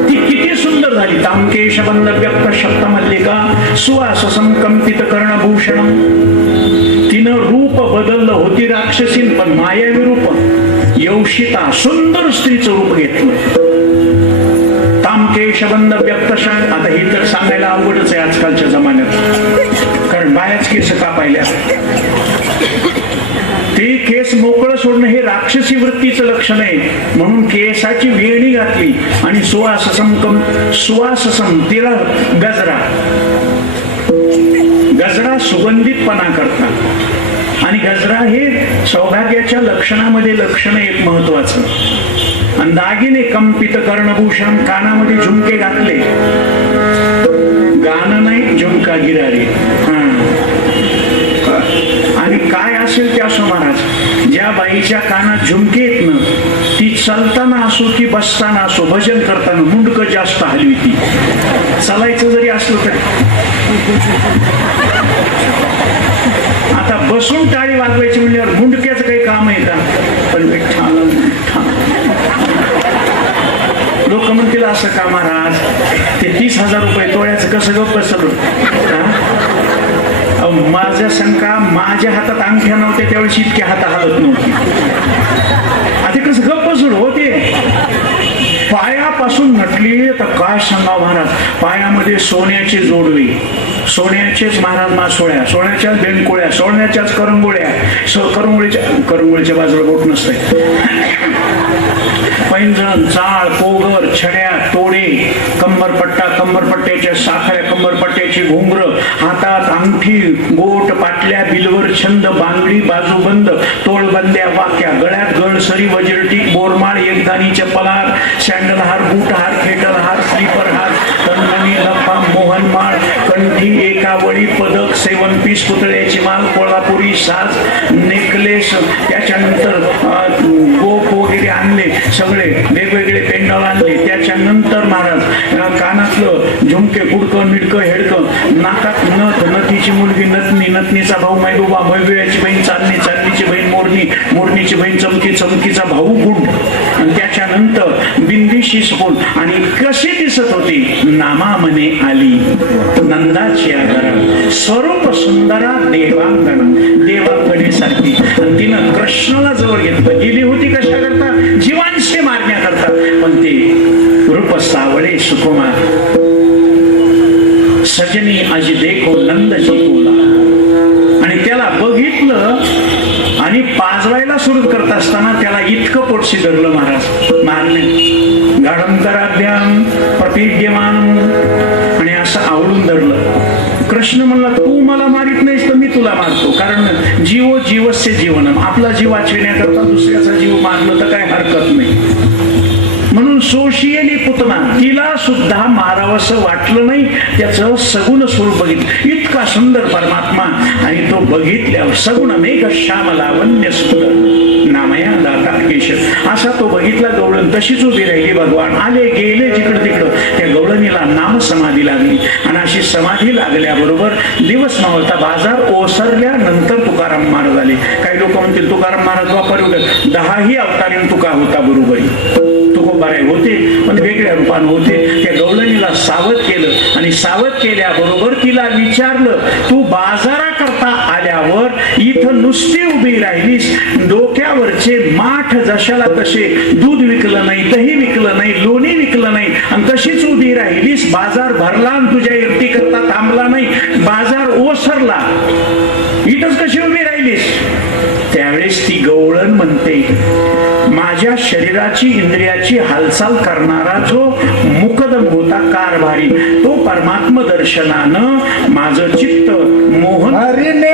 ती किती सुंदर झाली. तामकेशबंद व्यक्त शब्द मल्लिका सुवाससं कंपित कर्णभूषणम. तिनं रूप बदललं. होती राक्षसीन पण मायावी रूप. योषिता सुंदर स्त्रीचं रूप घेतलं. तामकेशबंद व्यक्त. आता ही तर सांगायला अवघडच आहे आजकालच्या जमान्यात, कारण बायाच केस कापायल्या. ते केस मोकळं सोडणं हे राक्षसी वृत्तीचं लक्षण आहे. म्हणून केसाची वेणी घातली आणि सुवाससम तिला गजरा. गजरा सुगंधितपणा करतात आणि गजरा हे सौभाग्याच्या लक्षणामध्ये लक्षण एक महत्वाचं. आणि दागिने कंपित कर्णभूषण. कानामध्ये झुमके घातले. गाणं नाही, झुमका गिरारी. आणि काय असेल त्या असो महाराज, ज्या बाईच्या कानात झुमके येत ना, ती चालताना असो की बसताना असो, भजन करताना मुंडकं जास्त हलवी. ती चालायचं जरी असलं तरी. आता बसून टाळी वाजवायची म्हणल्यावर मुंडक्याचं काही काम आहे का? पण लोक म्हणतील असं का महाराज, ते 30,000 रुपये तोळ्याचं कसं गप्प बसलो. माझ्या शंका, माझ्या हातात अंगठ्या नव्हत्या त्यावेळेस इतक्या हात हलत नव्हती. आता कसं गप्प बसून होते. पायापासून नटली तर काय सांगा महाराज. पायामध्ये सोन्याचे जोडवे, सोन्याचेच महाराज मासोळ्या, सोन्याच्याच बेंडकोळ्या, सोन्याच्याच करंगोळ्या. करंगोळीच्या बाजूला बोट नसते. पैंजण, चाळ, पोगर, छड्या, तोडे, कंबरपट्टा, कंबरपट्ट्याच्या साखळ्या, कंबरपट्ट्याची घुंगर, हातात अंगठी, गोट, पाटल्या, बिलवर, छंद, बांगडी, बाजूबंद, तोळबंद्या, वाक्या, गळ्यात गळसरी, वज्रटीक, बोरमाळ, एकदानी चप्पलहार, सँडल हार, बूट हार, खेटल हार, स्लीपर हार, तन्मणी, लफा, मोहनमाळ, कंठी, एकावळी, पदक, 7 पीस, पुतळ्याची माल, कोल्हापुरी साज, नेकलेस, त्याच्यानंतर गोप वगैरे आणले, सगळे वेगवेगळे पेंडॉल आणले. त्याच्यानंतर महाराज कानातलं झुमके, कुडकं, मिडकं, हेडकं, नाकात नथ, नथीची मुलगी नथनी, नथनीचा भाऊ मैदोबा, मैदोबाची बहीण चांदणी, चांदणीची बहीण मोरणी, मोरणीची बहीण चमकी, चमकीचा भाऊ गुंड. आणि त्याच्यानंतर बिंदीशी सपोल. आणि कशी दिसत होती? नामा मने आली नंदाची आदरा, स्वरूप सुंदरा देवांगण, देवाकडे सारखी. आणि तिनं कृष्णाला जवळ घेतलं. गेली होती कशा करता? जीवांशी मारण्याकरता. पण ते रूप सावळे सुकुमार. सजनी अजी देखो नंदची कोला. आणि त्याला बघितलं आणि पाजवायला सुरू करत असताना त्याला इतकं पोटशी धरलं महाराज मारणे. गाढंतराभ्याम प्रतीड्यमान. आणि असं आवडून धरलं. कृष्ण म्हणला, तू मला मारित नाहीस तर मी तुला मारतो. कारण जीवो जीवस्य जीवनम. आपला जीव वाचविण्याकरता दुसऱ्याचा जीव मारलं तर काय हरकत नाही. म्हणून सोशियली पुतना, तिला सुद्धा मारावंसं वाटलं नाही. त्याचं सगुण स्वरूप बघितलं. इतका सुंदर परमात्मा. आणि तो बघितल्यावर सगुण मेघ श्याम लावण्य सुंदर नामया दाता केशर. असा तो बघितला गवळण. तशीच उभी राहिली. भगवान आले गेले जिकडं तिकडं. त्या गवळणीला नाम समाधी लागली. आणि अशी समाधी लागल्याबरोबर दिवस मावळता बाजार ओसरल्यानंतर तुकाराम महाराज आले. काही लोक म्हणतील तुकाराम महाराज वापर 10ही अवतारीन तुका होता. बरोबर तुकोबाराय होते, पण वेगळ्या रूपाने होते. त्या गवळणीला सावध केलं आणि सावध केल्याबरोबर तिला विचारलं, तू बाजाराकरता आल्यावर इथं नुसती उभी राहिलीस, डोक्यावरचे माठ जशाला तसे, दूध विकलं नाही, दही विकलं नाही, लोणी विकलं नाही, आणि तशीच उभी राहिलीस. बाजार भरला आणि तुझ्या इर्ती करता थांबला नाही. बाजार ओसरला, इथंच कशी उभी राहिलीस? त्यावेळेस ती गवळण म्हणते, माझ्या शरीराची इंद्रियाची हालचाल करणारा जो मुकदम होता कारभारी, तो परमात्म दर्शनानं माझं चित्त मोहन हरिने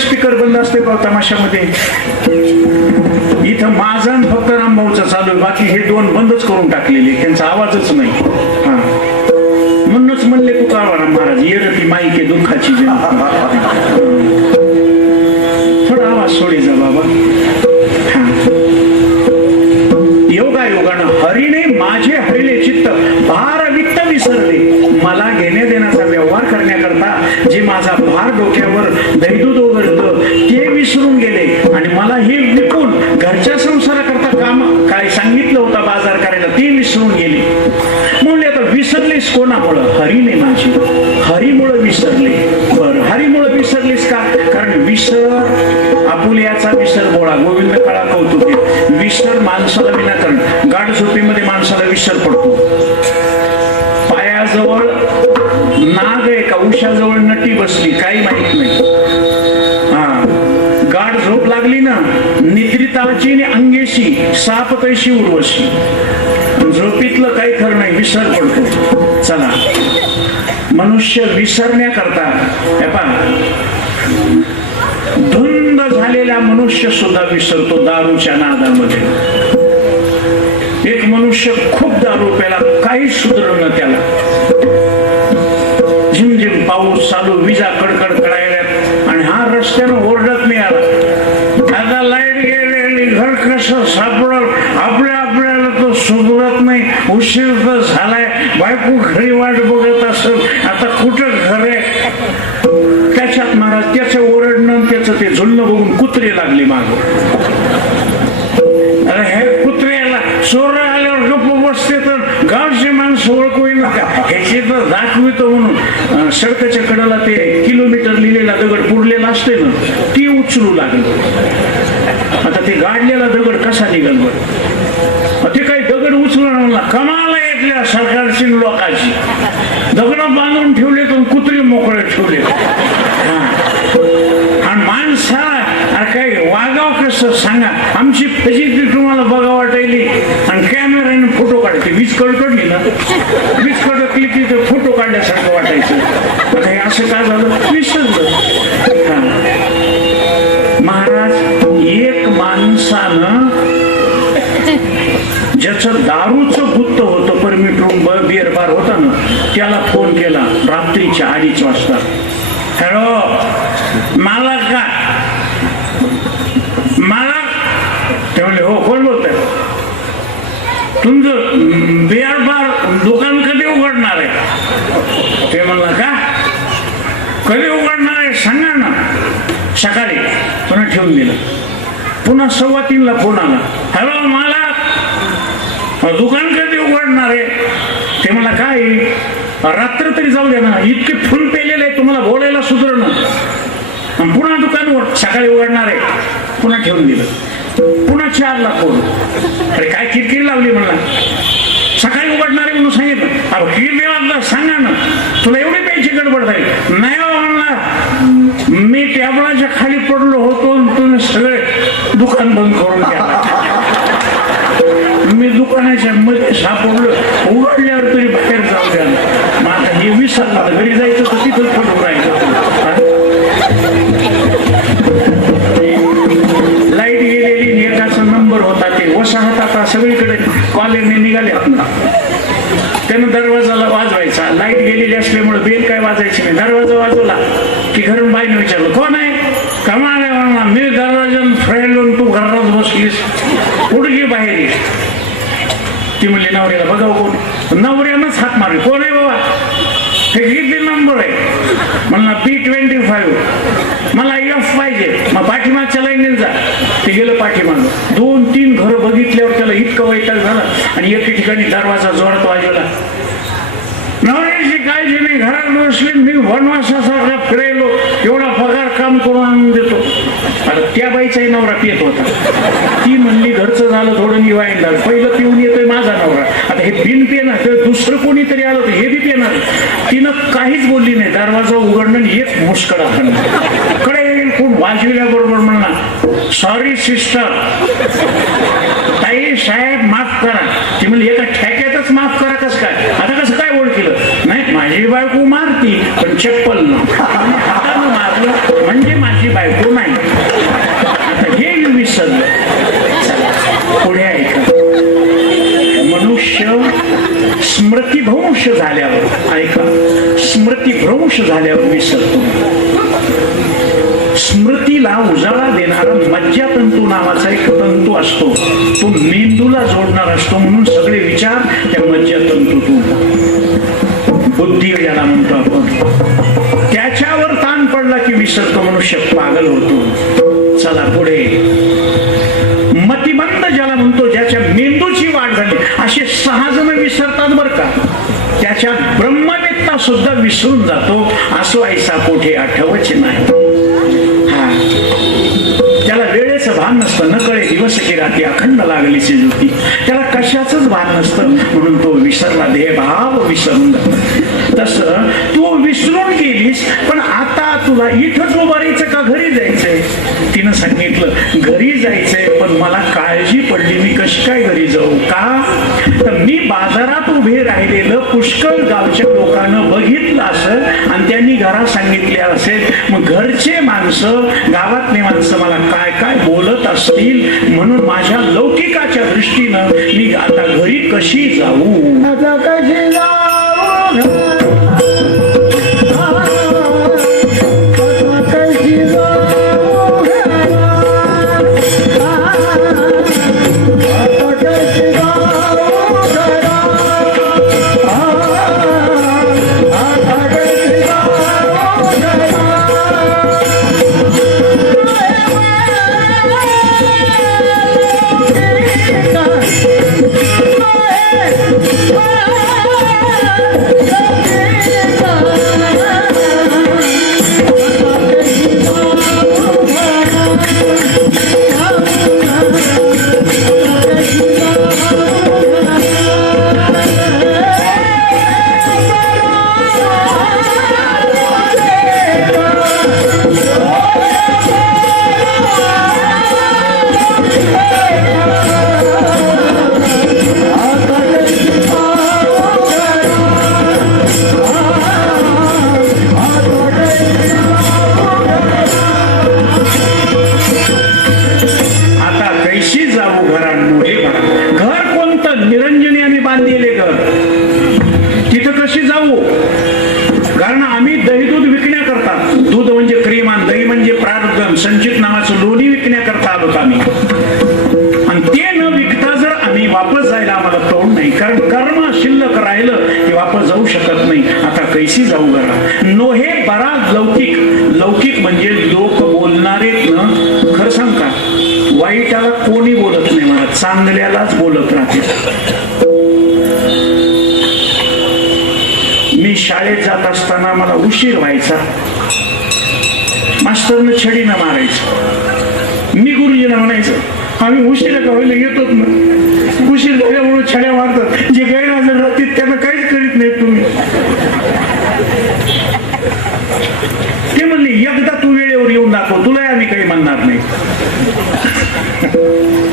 स्पीकर बंद असते का तमाशामध्ये? इथं माझा फक्त रामभाऊचा चालू आहे, बाकी हे दोन बंदच करून टाकलेले, त्यांचा आवाजच नाही. हा म्हणूनच म्हणले तू काळवाराम महाराज ये ती माईके दुःखाची थोडा आवाज सोडी जा बाबा. योगा योगानं हरीने माझे हरिले चित्त भार वित्त विसरले. मला घेण्या देण्याचा व्यवहार करण्याकरता जे माझा भार डोक्यावर दैदूत ओघळतं ते विसरून गेले आणि मला हे विकून घरच्या संसाराकरता काम काय सांगितलं होतं बाजार करायला ते विसरून गेले. म्हणले आता विसरलेस कोणामुळं? हरीने माझी. हरीमुळं विसरले. बरं, हरीमुळं विसरलेस का? कारण विसर आपुल्याचा विसर बोळा गोविंद काळा कौतुके. विसर माणसाला विनाकारण, गाढ झोपेमध्ये माणसाला विसर पडतो. पायाजवळ नाग आहे का उशाजवळ नटी बसली काही माहित नाही. हा गाढ झोप लागली ना, निद्रिताची आणि अंगेशी साप कैशी उर्वशी. झोपीतलं काही खरं नाही, विसर पडतो. चला, मनुष्य विसरण्याकरता धुंद झालेला मनुष्य सुद्धा विसरतो दारूच्या नादामध्ये. एक मनुष्य खूप दारू प्याला, काही सुधरण त्याला. झिमझिम पाऊस चालू, विजा कडकड कडायल्यात आणि हा रस्त्यानं ओरडत नाही आला. आता लाईट गेलेली, घर कसं सापडल आपल्याला तो सुधरत नाही. उशीर तर झालाय, बायको घरी वाट बघत असेल, आता कुठं घर आहे. त्याच्यात महाराज त्याचं ओरडणं त्याचं ते झुलणं बघून कुत्रे लागले माग. अरे हे कुत्र्याला चोर आल्यावर गप्प बसते तर गावचे माणसं ओळखू येईल का ह्याची तर दाखवितो म्हणून सडकाच्या कडेला ते किलोमीटर लिहिलेला दगड पुरलेला असते ना, ती उचलू लागली. आता ते गाडलेला दगड कसा निघाल बरं? ते काही दगड उचलून कमाला येतल्या सरकारची लोकांची. दगड बांधून ठेवले तर कुत्रे मोकळे ठेवले. आणि माणसा काही वागाव कसं सांगा. आमची फजिती तुम्हाला बघा वाटायली आणि कॅमेऱ्याने फोटो काढते. वीज कडकडली ना, वीज कडकली की ते फोटो काढल्यासारखं वाटायचं. आता हे असं काय झालं? विसरलं. महाराज, एक माणसानं ज्याचं दारूचं गुत्त होतं, परमिट रूम बिअर बार होता ना, त्याला फोन केला रात्रीच्या 2:30 वाजता. हॅलो, मला का मला ते म्हणले हो, कोण बोलतंय? तुमचं बिअर बार दुकान कधी कधी उघडणार आहे सांगा ना. सकाळी पुन्हा ठेवून दिलं. पुन्हा 3:15 फोन आला. हॅलो मालक, दुकान कधी उघडणार आहे? ते मला काय रात्र तरी जाऊ द्या ना, इतके फुल पेलेले आहे तुम्हाला बोलायला सुधरणं. पुन्हा दुकान सकाळी उघडणार आहे. पुन्हा ठेवून दिलं. पुन्हा 4ला फोन. अरे काय किरकिर लावली म्हणला. सकाळी उघडणार आहे म्हणून सांगितलं. अरे किरकिर वाजला सांगा ना, तुला एवढी प्यायची गडबड झाली. नाही म्हणला, मी टेबलाच्या खाली पडलो होतो, तुम्ही सगळे दुकान बंद करून द्या. मी दुकानाच्या मध्ये सापडलो, उघडल्यावर तरी बाहेर जाऊ द्या. मग आता हे विसरलं, घरी जायचं तर तिथं पडून राहायचं. लाईट गेलेली, एकाचा नंबर होता, ते वसाहत आता सगळीकडे कॉलेजने निघाले. त्यानं दरवाजाला वाजवायचा. लाईट गेलेली असल्यामुळे बेल काय वाजायची नाही. दरवाजा वाजवला की घरून बाईने विचारलं कोण आहे? कमाल आहे म्हणला. मी दरवाजान फ्रेंड, तू घरात बसलीस, उडगी बाहेर ये. ती म्हणली नवऱ्याला बघाव कोण. नवऱ्यानंच हात मारले. कोण आहे बाबा? हे किती नंबर आहे? म्हणला P25. मला F पाहिजे. मग पाठीमागच्या लाईनीला जा. ते गेलं पाठीमाग. 2-3 घरं बघितल्यावर त्याला इतकं वैताग झालं आणि एके ठिकाणी दरवाजा जोरात वाजवला. नवऱ्याची काळजी नाही, घरात बसली, मी वनवासासारखा फिरायलो, एवढा पगार काम करून आणून देतो. अरे त्या बाईचाही नवरा पियत होता. ती म्हणली घरचं झालं थोडं निवायन झालं, पहिलं पिऊन येतोय माझा नवरा, आता हे बिन पेणार तर दुसरं कोणीतरी आलं तर हे बी पेणार. तिनं काहीच बोलली नाही. दरवाजा उघडणं एक मुस्कडा खाणं. कडे कोण वाजविल्याबरोबर म्हणला सॉरी सिस्टर, ताई साहेब माफ करा. ती म्हणली एका ठेक्यातच माफ करा कसं काय? आता कसं काय ओळखलं? नाही माझी बायको मारती पण चप्पल न हातानं मारलं म्हणजे माझी बायको नाही. आता हे विसरलं. पुढे ऐका. मनुष्य स्मृतिभ्रंश झाल्यावर, ऐका, स्मृतिभ्रंश झाल्यावर विसरतो. स्मृतीला उजाळा देणारा मज्जातंतू नावाचा एक तंतू असतो. तो मेंदूला जोडणार असतो, म्हणून सगळे विचार त्या मज्जातंतूतून, बुद्धी ज्याला म्हणतो आपण, त्याच्यावर ताण पडला की विसरतो मनुष्य, पागल होतो. चला पुढे. मतिमंद ज्याला म्हणतो, ज्याच्या मेंदूची वाढ झाली, असे 6 जण विसरतात बर का. त्याच्या ब्रह्मवेत्ता सुद्धा विसरून जातो. असो ऐसा कोठे आठवच नाही. त्याला वेळेचं भान नसतं. न कळे दिवस की रात्री अखंड लागली ज्योती. त्याला कशाच भान नसतं, म्हणून तो विसरला. देहभाव विसरून जातो. तसं तू विसरून गेलीस, पण आता तुला इथंच उभारायचं का घरी जायचंय? तिनं सांगितलं घरी जायचंय, पण मला काळजी पडली, मी कशी काय घरी जाऊ? का तर मी बाजारात उभे राहिलेलं पुष्कळ गावच्या लोकांना बघितलं असेल आणि त्यांनी घरात सांगितले असेल. मग घरचे माणसं, गावातले माणसं मला काय काय बोलत असतील, म्हणून माझ्या लौकिकाच्या दृष्टीनं मी आता घरी कशी जाऊ? आता कशी जाऊ? संचित नावाचं लोणी विकण्याकरता आलो आम्ही, आणि ते न विकता जर आम्ही वापस जायला आम्हाला तोड नाही, कारण कर्म शिल्लक राहिलं की वापस जाऊ शकत नाही. आता कैसी जाऊ घरा? नोहे बरा लौकिक. लौकिक म्हणजे लोक बोलणारे न. खरं सांग का, वाईटाला कोणी बोलत नाही मला, चांगल्यालाच बोलत राहते. मी शाळेत जात असताना मला उशीर व्हायचा, मास्तरनं छडीनं मारायचं. मी गुरुजीला म्हणायचं आम्ही उशिरा का व्हायला येतोच ना, उशीर झाल्यामुळे छड्या मारतात, जे गैरहजर राहतील त्यांना काहीच करीत नाही तुम्ही. ते म्हणले एकदा तू वेळेवर येऊन दाखव, तुला आम्ही काही म्हणणार नाही.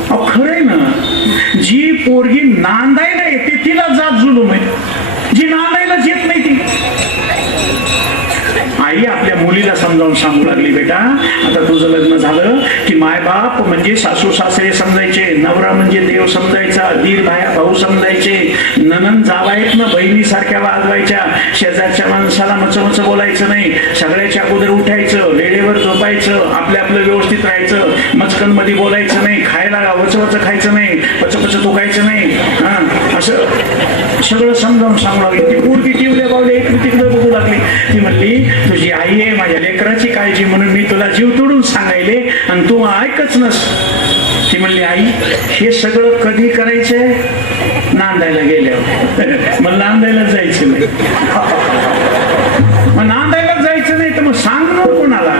अहो खरंय ना, जी पोरगी नांदायला येते तिला जात जुलूम आहे, जी नांदायलाच येत नाही ती. आई आपल्या मुलीला समजावून सांगू लागली, बेटा आता तुझं लग्न झालं की मायबाप म्हणजे सासू सासरे समजायचे, नवरा म्हणजे देव समजायचा, दीर भाया भाऊ समजायचे, ननंद जावायत ना बहिणीसारख्या वाजवायच्या, शेजारच्या माणसाला मच बोलायचं नाही, सगळ्याच्या अगोदर उठायचं, वेळेवर झोपायचं, आपलं आपलं व्यवस्थित राहायचं, मचकनमध्ये बोलायचं नाही, खायला वच खायचं नाही, पच तुकायचं नाही. हा असं सगळं समजावून सांगू लागली. ती पोरगी टिवल्या बावल्या इकडे तिकडे बघू लागली. ती म्हणली तुझी आई आहे, माझ्या लेकराची काळजी म्हणून मी तुला जीव तोडून सांगायले आणि तू ऐकच नस. ती म्हणली आई हे सगळं कधी करायचंय? नांदायला गेल्यावर. मग नांदायलाच जायचं नाही. मग नांदायलाच जायचं नाही तर मग सांगणार कोणाला?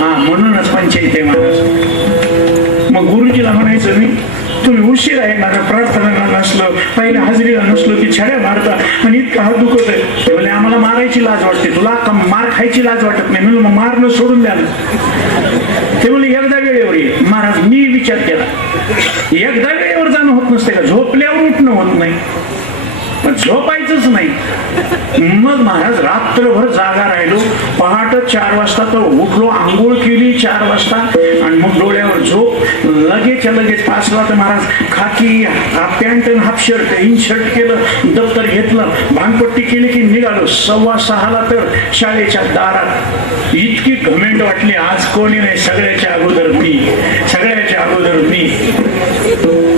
हा म्हणूनच पंचायत आहे महाराज. मग गुरुजीला म्हणायचं मी तुम्ही उशीर आहे माझ्या प्रार्थना नसलं, पहिल्या हजेरीला नसलो की छड्या मारता आणि इतका हात दुखत आहे. ते म्हणजे आम्हाला मारायची लाज वाटते, तुला मार खायची लाज वाटत नाही. म्हणून मग मारणं सोडून द्या. ते म्हणजे एकदा वेळेवर ये. महाराज मी विचार केला, एकदा वेळेवर जाणं होत नसते का? झोपल्यावर उठणं होत नाही, पण झोपायचंच नाही. मग महाराज रात्रभर जागा राहिलो. पहाटे 4 वाजता तर उठलो, आंघोळ केली 4 वाजता आणि मग डोळ्यावर झोप. लगेच 5 ला तर महाराज खाकी हाफ पॅन्ट आणि हाफ शर्ट इन शर्ट केलं, दप्तर घेतलं, भांगपट्टी केली की निघालो. 5:15 ला तर शाळेच्या दारात. इतकी घमेंड वाटली आज कोणी नाही, सगळ्याच्या अगोदर मी, सगळ्याच्या अगोदर मी.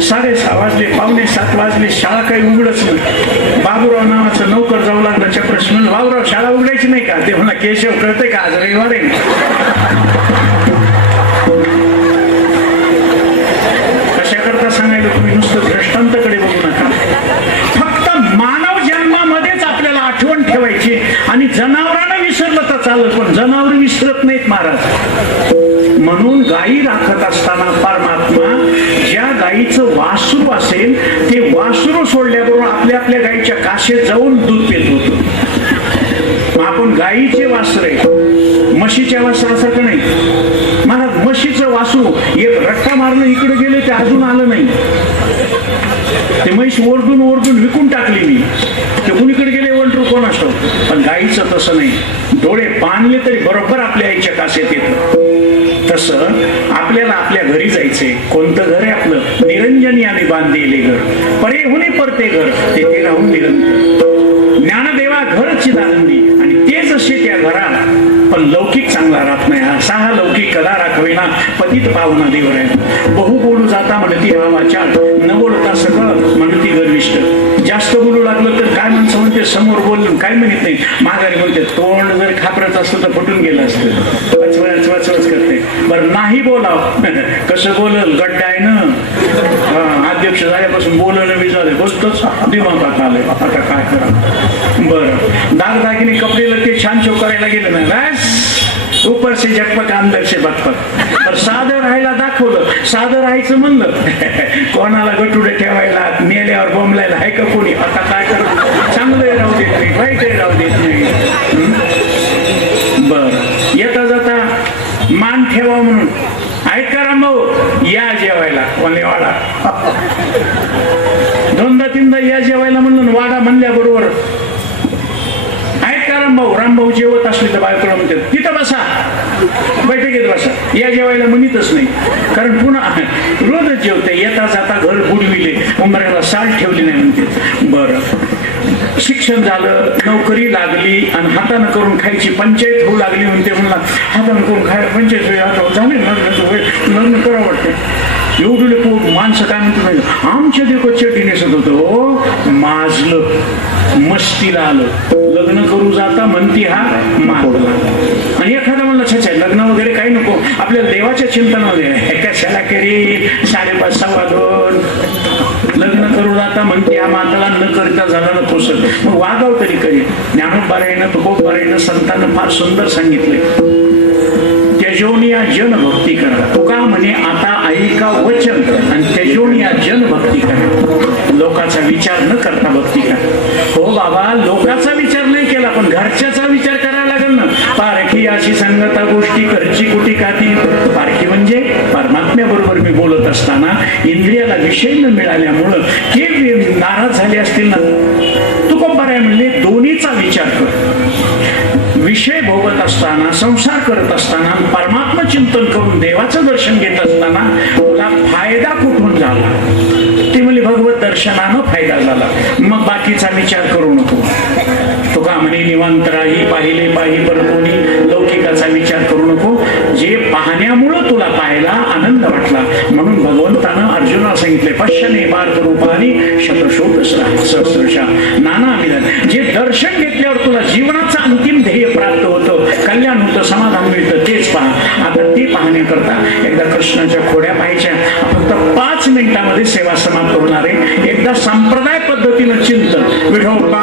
6:30 वाजले, 6:45 वाजले, शाळा काही उघडच नाही. बाबूराव नावाचं नौकर जाऊ लागला चप्रश. म्हणून बाबूराव शाळा उघडायची नाही का? ते म्हणा केशव कळतंय का आज रविवार आहे? कशा करता सांगायला तुम्ही नुसतं दृष्टांताकडे बघू नका. फक्त मानव जन्मामध्येच आपल्याला आठवण ठेवायची आणि जनावरांना विसरलं तर चालत, पण जनावर विसरत नाहीत महाराज. म्हणून गायी राखत असताना परमात्मा ज्या गायीचं वासरू असेल ते वासरू सोडल्याबरोबर आपल्या आपल्या गायीच्या काशेत जाऊन दूध पित होतो. आपण गायीचे वासरे म्हशीच्या वासरासारखं नाही. महाराज म्हशीचं वासरू एक रट्टा मारणं इकडे गेले ते अजून आलं नाही. ते म्हैस ओरडून विकून टाकली मी, ते कुणीकडे गेले वंटरू कोण असतो. पण गायीचं तसं नाही, डोळे बांधले तरी बरोबर आपल्या आईच्या काशेत येतं. तसं आपल्याला आपल्या घरी जायचंय. कोणतं घर आहे आपलं? निरंजनी आम्ही बांधलेले घर, परे होणे परते घर, ते राहून निरंतर. ज्ञानदेवा घरची दानंदी आणि ते जसे त्या घरात, पण लौकिक चांगला राहत नाही. असा हा लौकिक कदा राखविना पतित पावना देव राहिला. बहु बोलू जाता म्हणती वाचा, न बोलता सगळं म्हणती गर्विष्ठ. जास्त बोलू लागलं तर काय माणसं म्हणते समोर बोललं काय म्हणत नाही, माघारी म्हणते. तोंड जर खापरत असतं तर फुटून गेलं असतं. वचवच करते. बरं नाही बोलाव, कसं बोलल? गड्डा आहे ना, अध्यक्ष झाल्यापासून बोलणं बी झालं, बोलतोच दिमागात आलंय. आता काय करा? बरं दागदागिने कपडे ते छान करायला गेलं ना, बस ऊपर से झटपट अंदर से बटपट. तर साधं राहायला दाखवलं, साधं राहायचं म्हणलं, कोणाला गटुडे ठेवायला मेल्यावर बोंबलायला आहे का कोणी? आता काय करत? चांगलं राहू देत नाही, वाईट राहू देत नाही. बर येता जाता मान ठेवा म्हणून ऐका रामभाऊ या जेवायला वाडा. 2दा-3दा या जेवायला म्हणून वाडा म्हणल्याबरोबर ऐका रामभाऊ जेवत असले तर बायकोला म्हणतात तिथं बसा, बैठकीत बसा. या जेवायला म्हणतच नाही, कारण पुन्हा रोजच जेवते. येता जाता घर बुडविले, उंबऱ्याला साल ठेवली नाही म्हणते. बरं शिक्षण झालं, नोकरी लागली आणि हातानं करून खायची पंचायत होऊ लागली म्हणते. म्हणला हातानं करून खायला पंचायत झाली, लग्न करावं वाटतं. एवढे माणसं काय म्हणतो, आमच्या देखो चटी नेसत होतो, माजलं, मस्तीला आलं, लग्न करू जाता म्हणती हा मागला. आणि एखादा म्हणलं छे छे लग्न वगैरे काही नको, आपल्या देवाच्या चिंतनामध्ये कशाला करी 5:30 2 लग्न करू जाता म्हणते हा माताला न करता झाला न पोसत, मग वागाव तरी करी. ज्ञानोबारायनं तुकोबारायनं संतांना फार सुंदर सांगितलंय, त्यजोनिया जन भक्ती करा. तुका म्हणे आता ऐका वचन आणि त्यजोनिया जन भक्ती करा. लोकांचा विचार न करता भक्ती करा. हो बाबा, लोकांचा विचार नाही केला पण घरच्याचा विचार करायला लागेल ना. पारखी अशी संगता गोष्टी घरची कुठे खाती. पारखी म्हणजे परमात्म्याबरोबर मी बोलत असताना इंद्रियाला विषय न मिळाल्यामुळं ते नाराज झाले असतील ना. तुकोबाराय म्हणले दोन्हीचा विचार कर. विषय भोगत असताना, संसार करत असताना, परमात्मा चिंतन करून देवाचं दर्शन घेत असताना तुला फायदा कुठून झाला. ते म्हणजे भगवत दर्शनानं फायदा झाला, मग बाकीचा विचार करू नको. तुका म्हणे निवांत राही, पाहिले पाही परतोनी, लौकिकाचा विचार करू नको. जे पाहण्यामुळं तुला पाहायला आनंद वाटला म्हणून भगवंतानं अर्जुनाला सांगितले, पश्यने पार्थ रूपानी शतशोक सहस्रशा नाना विधान. जे दर्शन घेतल्यावर तुला जीवनाचं अंतिम ध्येय प्राप्त होतं, कल्याण होतं, समाधान मिळतं, तेच पहा. आता ते पाहण्याकरता एकदा कृष्णाच्या खोड्या पाहायच्या. फक्त 5 मिनिटांमध्ये सेवा समाप्त होणार आहे. एकदा संप्रदाय पद्धतीनं चिंतन विठोबा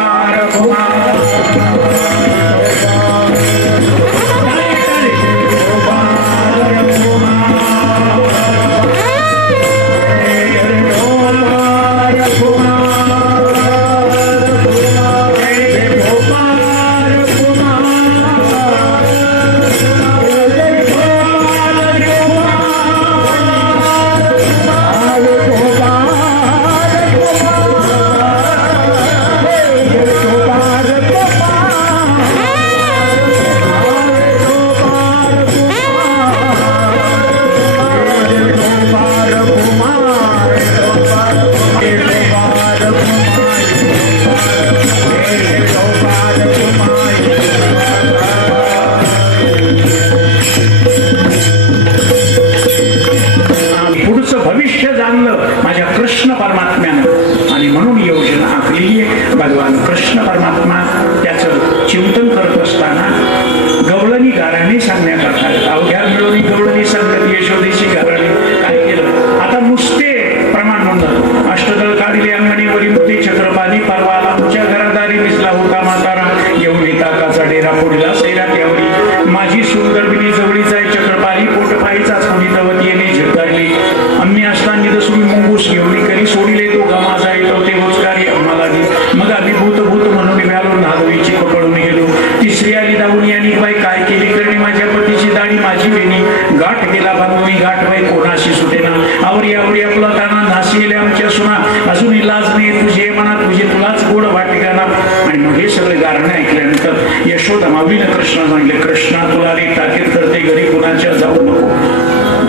कृष्ण सांगितले, कृष्णा तुला रे ताकीद करते घरी कुणाच्या जाऊ नको.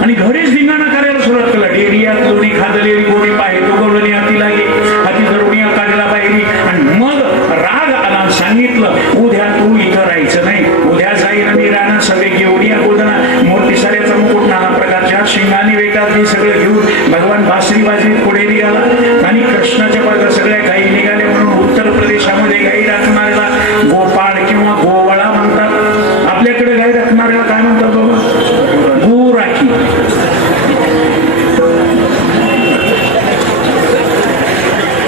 आणि घरीच धिंगाणा करायला सुरुवात केला. डेरिया दोन्ही खादलेली गोडी पाहे दोघवळणी हाती लागे, हाती धरुणी काढला पाहिजे. आणि मग राग आला, सांगितलं उद्या तू इथं राहायचं नाही, उद्या जाईल मी राहणार सगळे घेऊन गोदना मोठी साऱ्याचा मुकुट नाना प्रकारच्या शिंगाने वेटातली सगळं घेऊन भगवान बासरी वाजवीत पुढे निघाला. आणि कृष्णाच्या पागा सगळ्या गायी निघाल्या. म्हणून उत्तर प्रदेशामध्ये गायी राखणाऱ्याला गोपाळ किंवा गोवळा म्हणतात. आपल्याकडे गायी राखणाऱ्याला काय म्हणतात बाबा? गो राखी.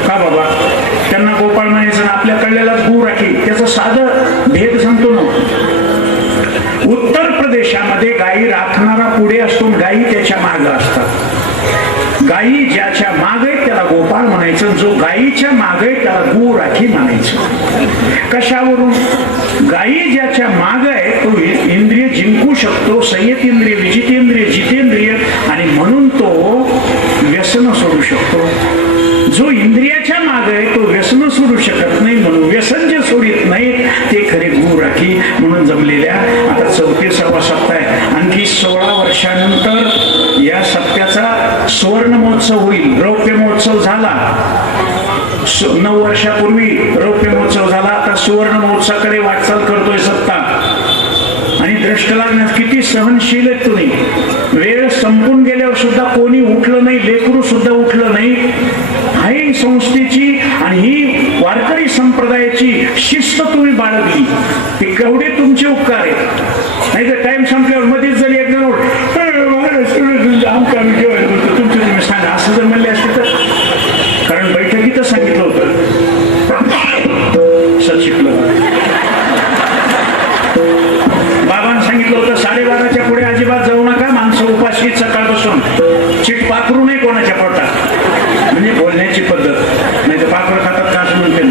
का बाबा त्यांना गोपाळ म्हणायचं, आपल्याकडल्याला गो राखी. त्याचं साधं भेद सांगतो ना. उत्तर प्रदेशामध्ये गायी राखणारा पुढे असतो, गायी त्याच्या मागे असतात. गायी ज्याच्या मागे त्याला गोपाळ म्हणायचं, जो गायीच्या मागे त्याला गो राखी म्हणायचं. कशावरून? गायी ज्याच्या मागे आहे तो इंद्रिय जिंकू शकतो, संयत इंद्रिय, विजितेंद्रिय, जितेंद्रिय, आणि म्हणून तो व्यसन सोडू शकतो. जो इंद्रियाच्या मागे आहे तो व्यसन सोडू शकत नाही, म्हणून व्यसन जे सोडित नाही ते खरे गो राखी म्हणून जमलेल्या. आता 34वा सप्ताह आहे. आणखी 16 वर्षानंतर या सप्त्याचा सुवर्ण महोत्सव होईल. रौप्य महोत्सव झाला 9 वर्षापूर्वी, रौप्य महोत्सव झाला. आता सुवर्ण महोत्सवाकडे वाटचाल करतोय सप्ताह. आणि कष्ट लागण्यास किती सहनशील आहेत तुम्ही. वेळ संपून गेल्यावर सुद्धा कोणी उठलं नाही, लेकरू सुद्धा उठलं नाही. ही संस्थेची आणि ही वारकरी संप्रदायाची शिस्त तुम्ही बाळगली, ते केवढे तुमचे उपकार आहेत. नाही तर टाइम संपल्यावर मध्येच जरी एक जण तुमचे तुम्ही सांगा असं जर म्हणले असते तर. कारण बैठकीतच सांगितलं होतं सचिकलं बाबांनी सांगितलं होतं 12:30च्या पुढे अजिबात जाऊ नका, माणसं उपाशी सकाळपासून. चिट पाखरू नाही कोणाच्या पोटात, म्हणजे बोलण्याची पद्धत. नाही तर पाखरं खातात का म्हणते.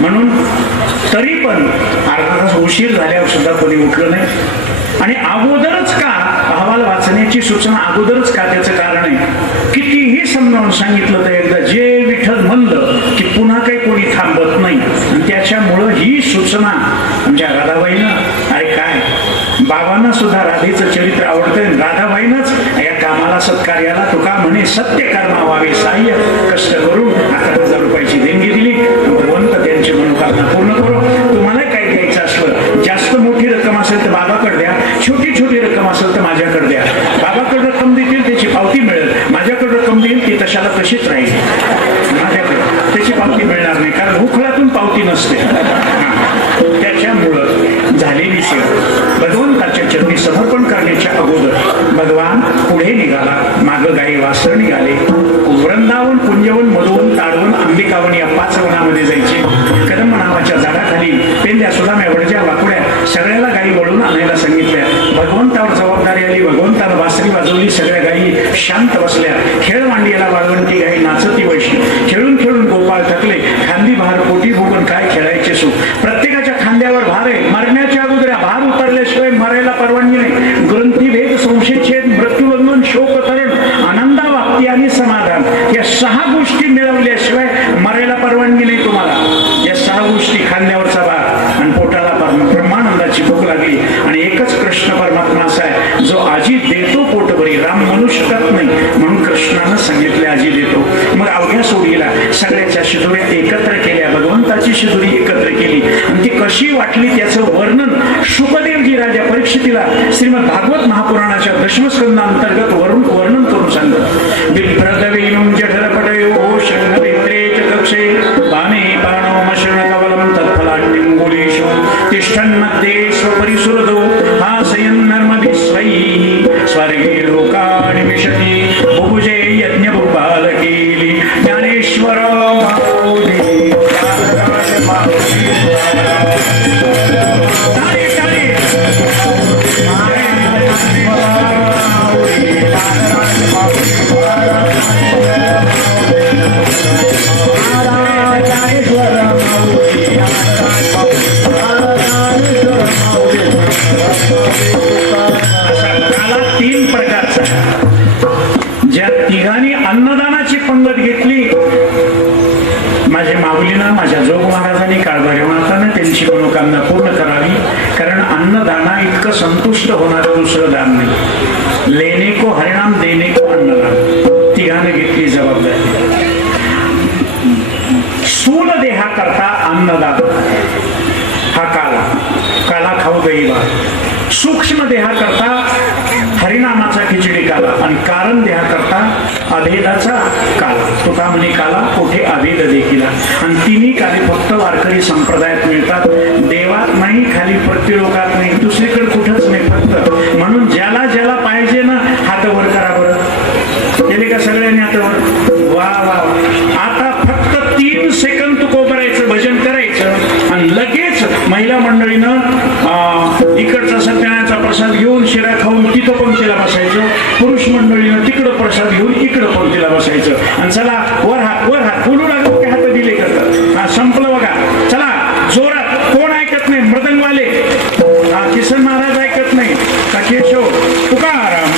म्हणून तरी पण अर्धा तास उशीर झाल्यावर सुद्धा कोणी उठलं नाही. आणि अगोदरच का अहवाल वाचण्याची सूचना अगोदरच का, त्याचं कारण आहे कितीही समजावून सांगितलं तर एकदा जे विठ्ठल म्हणलं की पुन्हा काही कोणी थांबत नाही. आणि त्याच्यामुळं ही सूचना आमच्या राधाबाईनं, अरे काय बाबांना सुद्धा राधेचं चरित्र आवडतं. राधाबाईनंच या कामाला सत्कार्याला तुका म्हणे सत्य कर्मा व्हावे सहाय्य, कष्ट करून 11,000 रुपयाची देणगी दिली. भगवंत त्यांची मनोकामना पूर्ण करो. तुम्हाला काय द्यायचं असलं, जास्त मोठी रक्कम असेल तर बाबाकडे द्या, छोटी छोटी रक्कम असेल तर माझ्याकडे द्या. बाबाकडे रक्कम देतील त्याची पावती मिळेल, माझ्याकडे रक्कम देईल ती तशाला तशीच राहील. माझ्याकडे त्याची पावती मिळणार नाही, कारण उखळातून पावती नसते. त्याच्यामुळं झालेली सेवा भगवंताच्या चरणी समर्पण करण्याच्या अगोदर भगवान पुढे निघाला, मागं गाई वासर निघाले. वृंदावन, कुंजवन, मधुवन, ताडवन, अंबिकावन या 5 वनामध्ये जायचे. कदंब नावाच्या झाडाखाली पेंद्या, सुदाम्या, वडज्या, वाकुड्या सगळ्याला गाई वळून आणायला सांगितल्या. भगवंतावर जबाबदारी आली. भगवंताला वासरी वाजवली, सगळ्या गायी शांत बसल्या. खेळ मांडीला वाळवंटी गाई नाचती वैशी. खेळून खेळून गोपाळ थकले, खांदी भार पोटी भोगून काय खेळायचे सुख. प्रत्येकाच्या खांद्यावर भार आहे. मरण्याच्या अगोदर भार उतरल्याशिवाय मरायला परवानगी नाही. ग्रंथी भेद, संशयछेद, मृत्यूबंधन, शोकतरण, आनंदा वाप्ती आणि समाधान या 6 गोष्टी मिळवल्याशिवाय मरायला परवानगी नाही तुम्हाला. या 6 गोष्टी खांद्यावरचा भार आणि पोटाला ब्रह्मानंदाची भूक लागली. आणि एकच कृष्ण परमात्मा असा आहे जो आजी देतो पोटभरी. राम म्हणू शकत नाही म्हणून कृष्णानं सांगितले आजी देतो. मग अवघ्या सोडीला सगळ्याच्या शिदुऱ्या एकत्र केल्या, भगवंताची शिदुरी एकत्र केली. आणि ती कशी वाटली त्याचं वर्णन शुकदेवजी राजा परीक्षितीला श्रीमद भागवत महापुराणाच्या दशमस्कंदांतर्गत वर्णन करून सांगतात. बिभ्रदवेनुं जठरपटयो शंखमित्रे च कक्षे वामे बाणो मशरणकवलं तत्फलाण्डिंगुलीषु तिष्ठन्मध्ये स्वपरिसुरदो हासयन् नर्मभिस्वैः स्वर्गे लोकानि विशति बुभुजे यज्ञभूपालकीली ज्ञानेश्वर ज्या तिघांनी अन्नदानाची पंगत घेतली, माझ्या माऊलीनं, माझ्या जोग महाराजांनी, काळभैरव मातानं त्यांची मनोकामना पूर्ण करावी. कारण अन्नदाना इतकं संतुष्ट होणारं दुसरं दान नाही. लेने को हरिणाम, देने को अन्नदान. तिघांनी घेतली जबाबदारी. स्थूल देहा करता अन्नदान हा काला खाऊ गई भात. सूक्ष्म देहा करता हरिनामाचा खिचडी काला आणि कारण देहा करता अभेदाचा काला. तुका म्हणे काला कोठे अभेद देखील. आणि तिन्ही काली फक्त वारकरी संप्रदायात मिळतात. देवात नाही, खाली प्रतिलोकात नाही, दुसरीकडे कुठंच नाही. फक्त म्हणून ज्याला ज्याला पाहिजे ना हात वर करा बरं. केले का सगळ्यांनी हात वर? वा वा. आता फक्त 3 सेकंद तू कोपरायचं, भजन करायचं आणि लगेच महिला मंडळीनं इकडचा सत्यानाचा प्रसाद घेऊन शिरा खाऊन तिथं पंक्तीला बसायचं. पुरुष मंडळीनं तिकडं प्रसाद घेऊन इकडं पंक्तीला बसायचं. आणि चला वर हात बोलू लागलो की हात दिले करतात. संपलं बघा. चला जोरात. कोण ऐकत नाही? मृदंगवाले, किसन महाराज ऐकत नाही का? केशव तुकाराम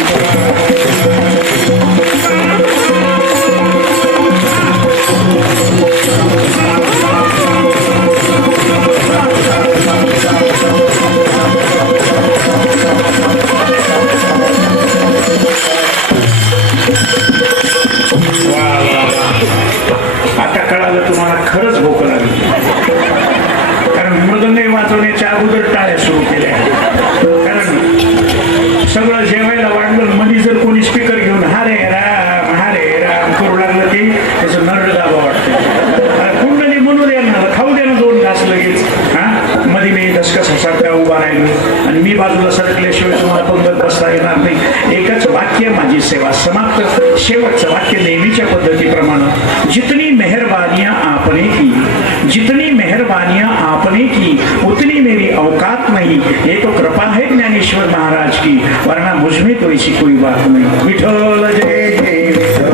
तुम्हाला खरंच भूक लागली. कारण मृदंग वाजवण्याच्या अगोदर टाळ्या सुरू केल्या. कारण सगळं जेवायला वाढलं, मध्ये जर कोणी स्पीकर घेऊन हरे राम करू लागलं की त्याचं नरड दाबा वाटतं. कुंडली म्हणू द्या ना, खाऊ द्या ना 2 घास लगेच. मध्ये मी दसकस हसाट्या उभा राहिलो आणि मी बाजूला सरकल्याशिवाय तुम्हाला पंगत बसता येणार नाही. एकच वाक्य, माझी सेवा समाप्त. शेवटचं वाक्य नेहमीच्या पद्धतीप्रमाणे, जितनी मेहरबानियां आपने की, जितनी मेहरबानियां आपने की उतनी मेरी औकात नहीं. ये तो कृपा है ज्ञानेश्वर महाराज की, वरना मुझमें तो ऐसी कोई बात नहीं. विठ्ठल जय जय.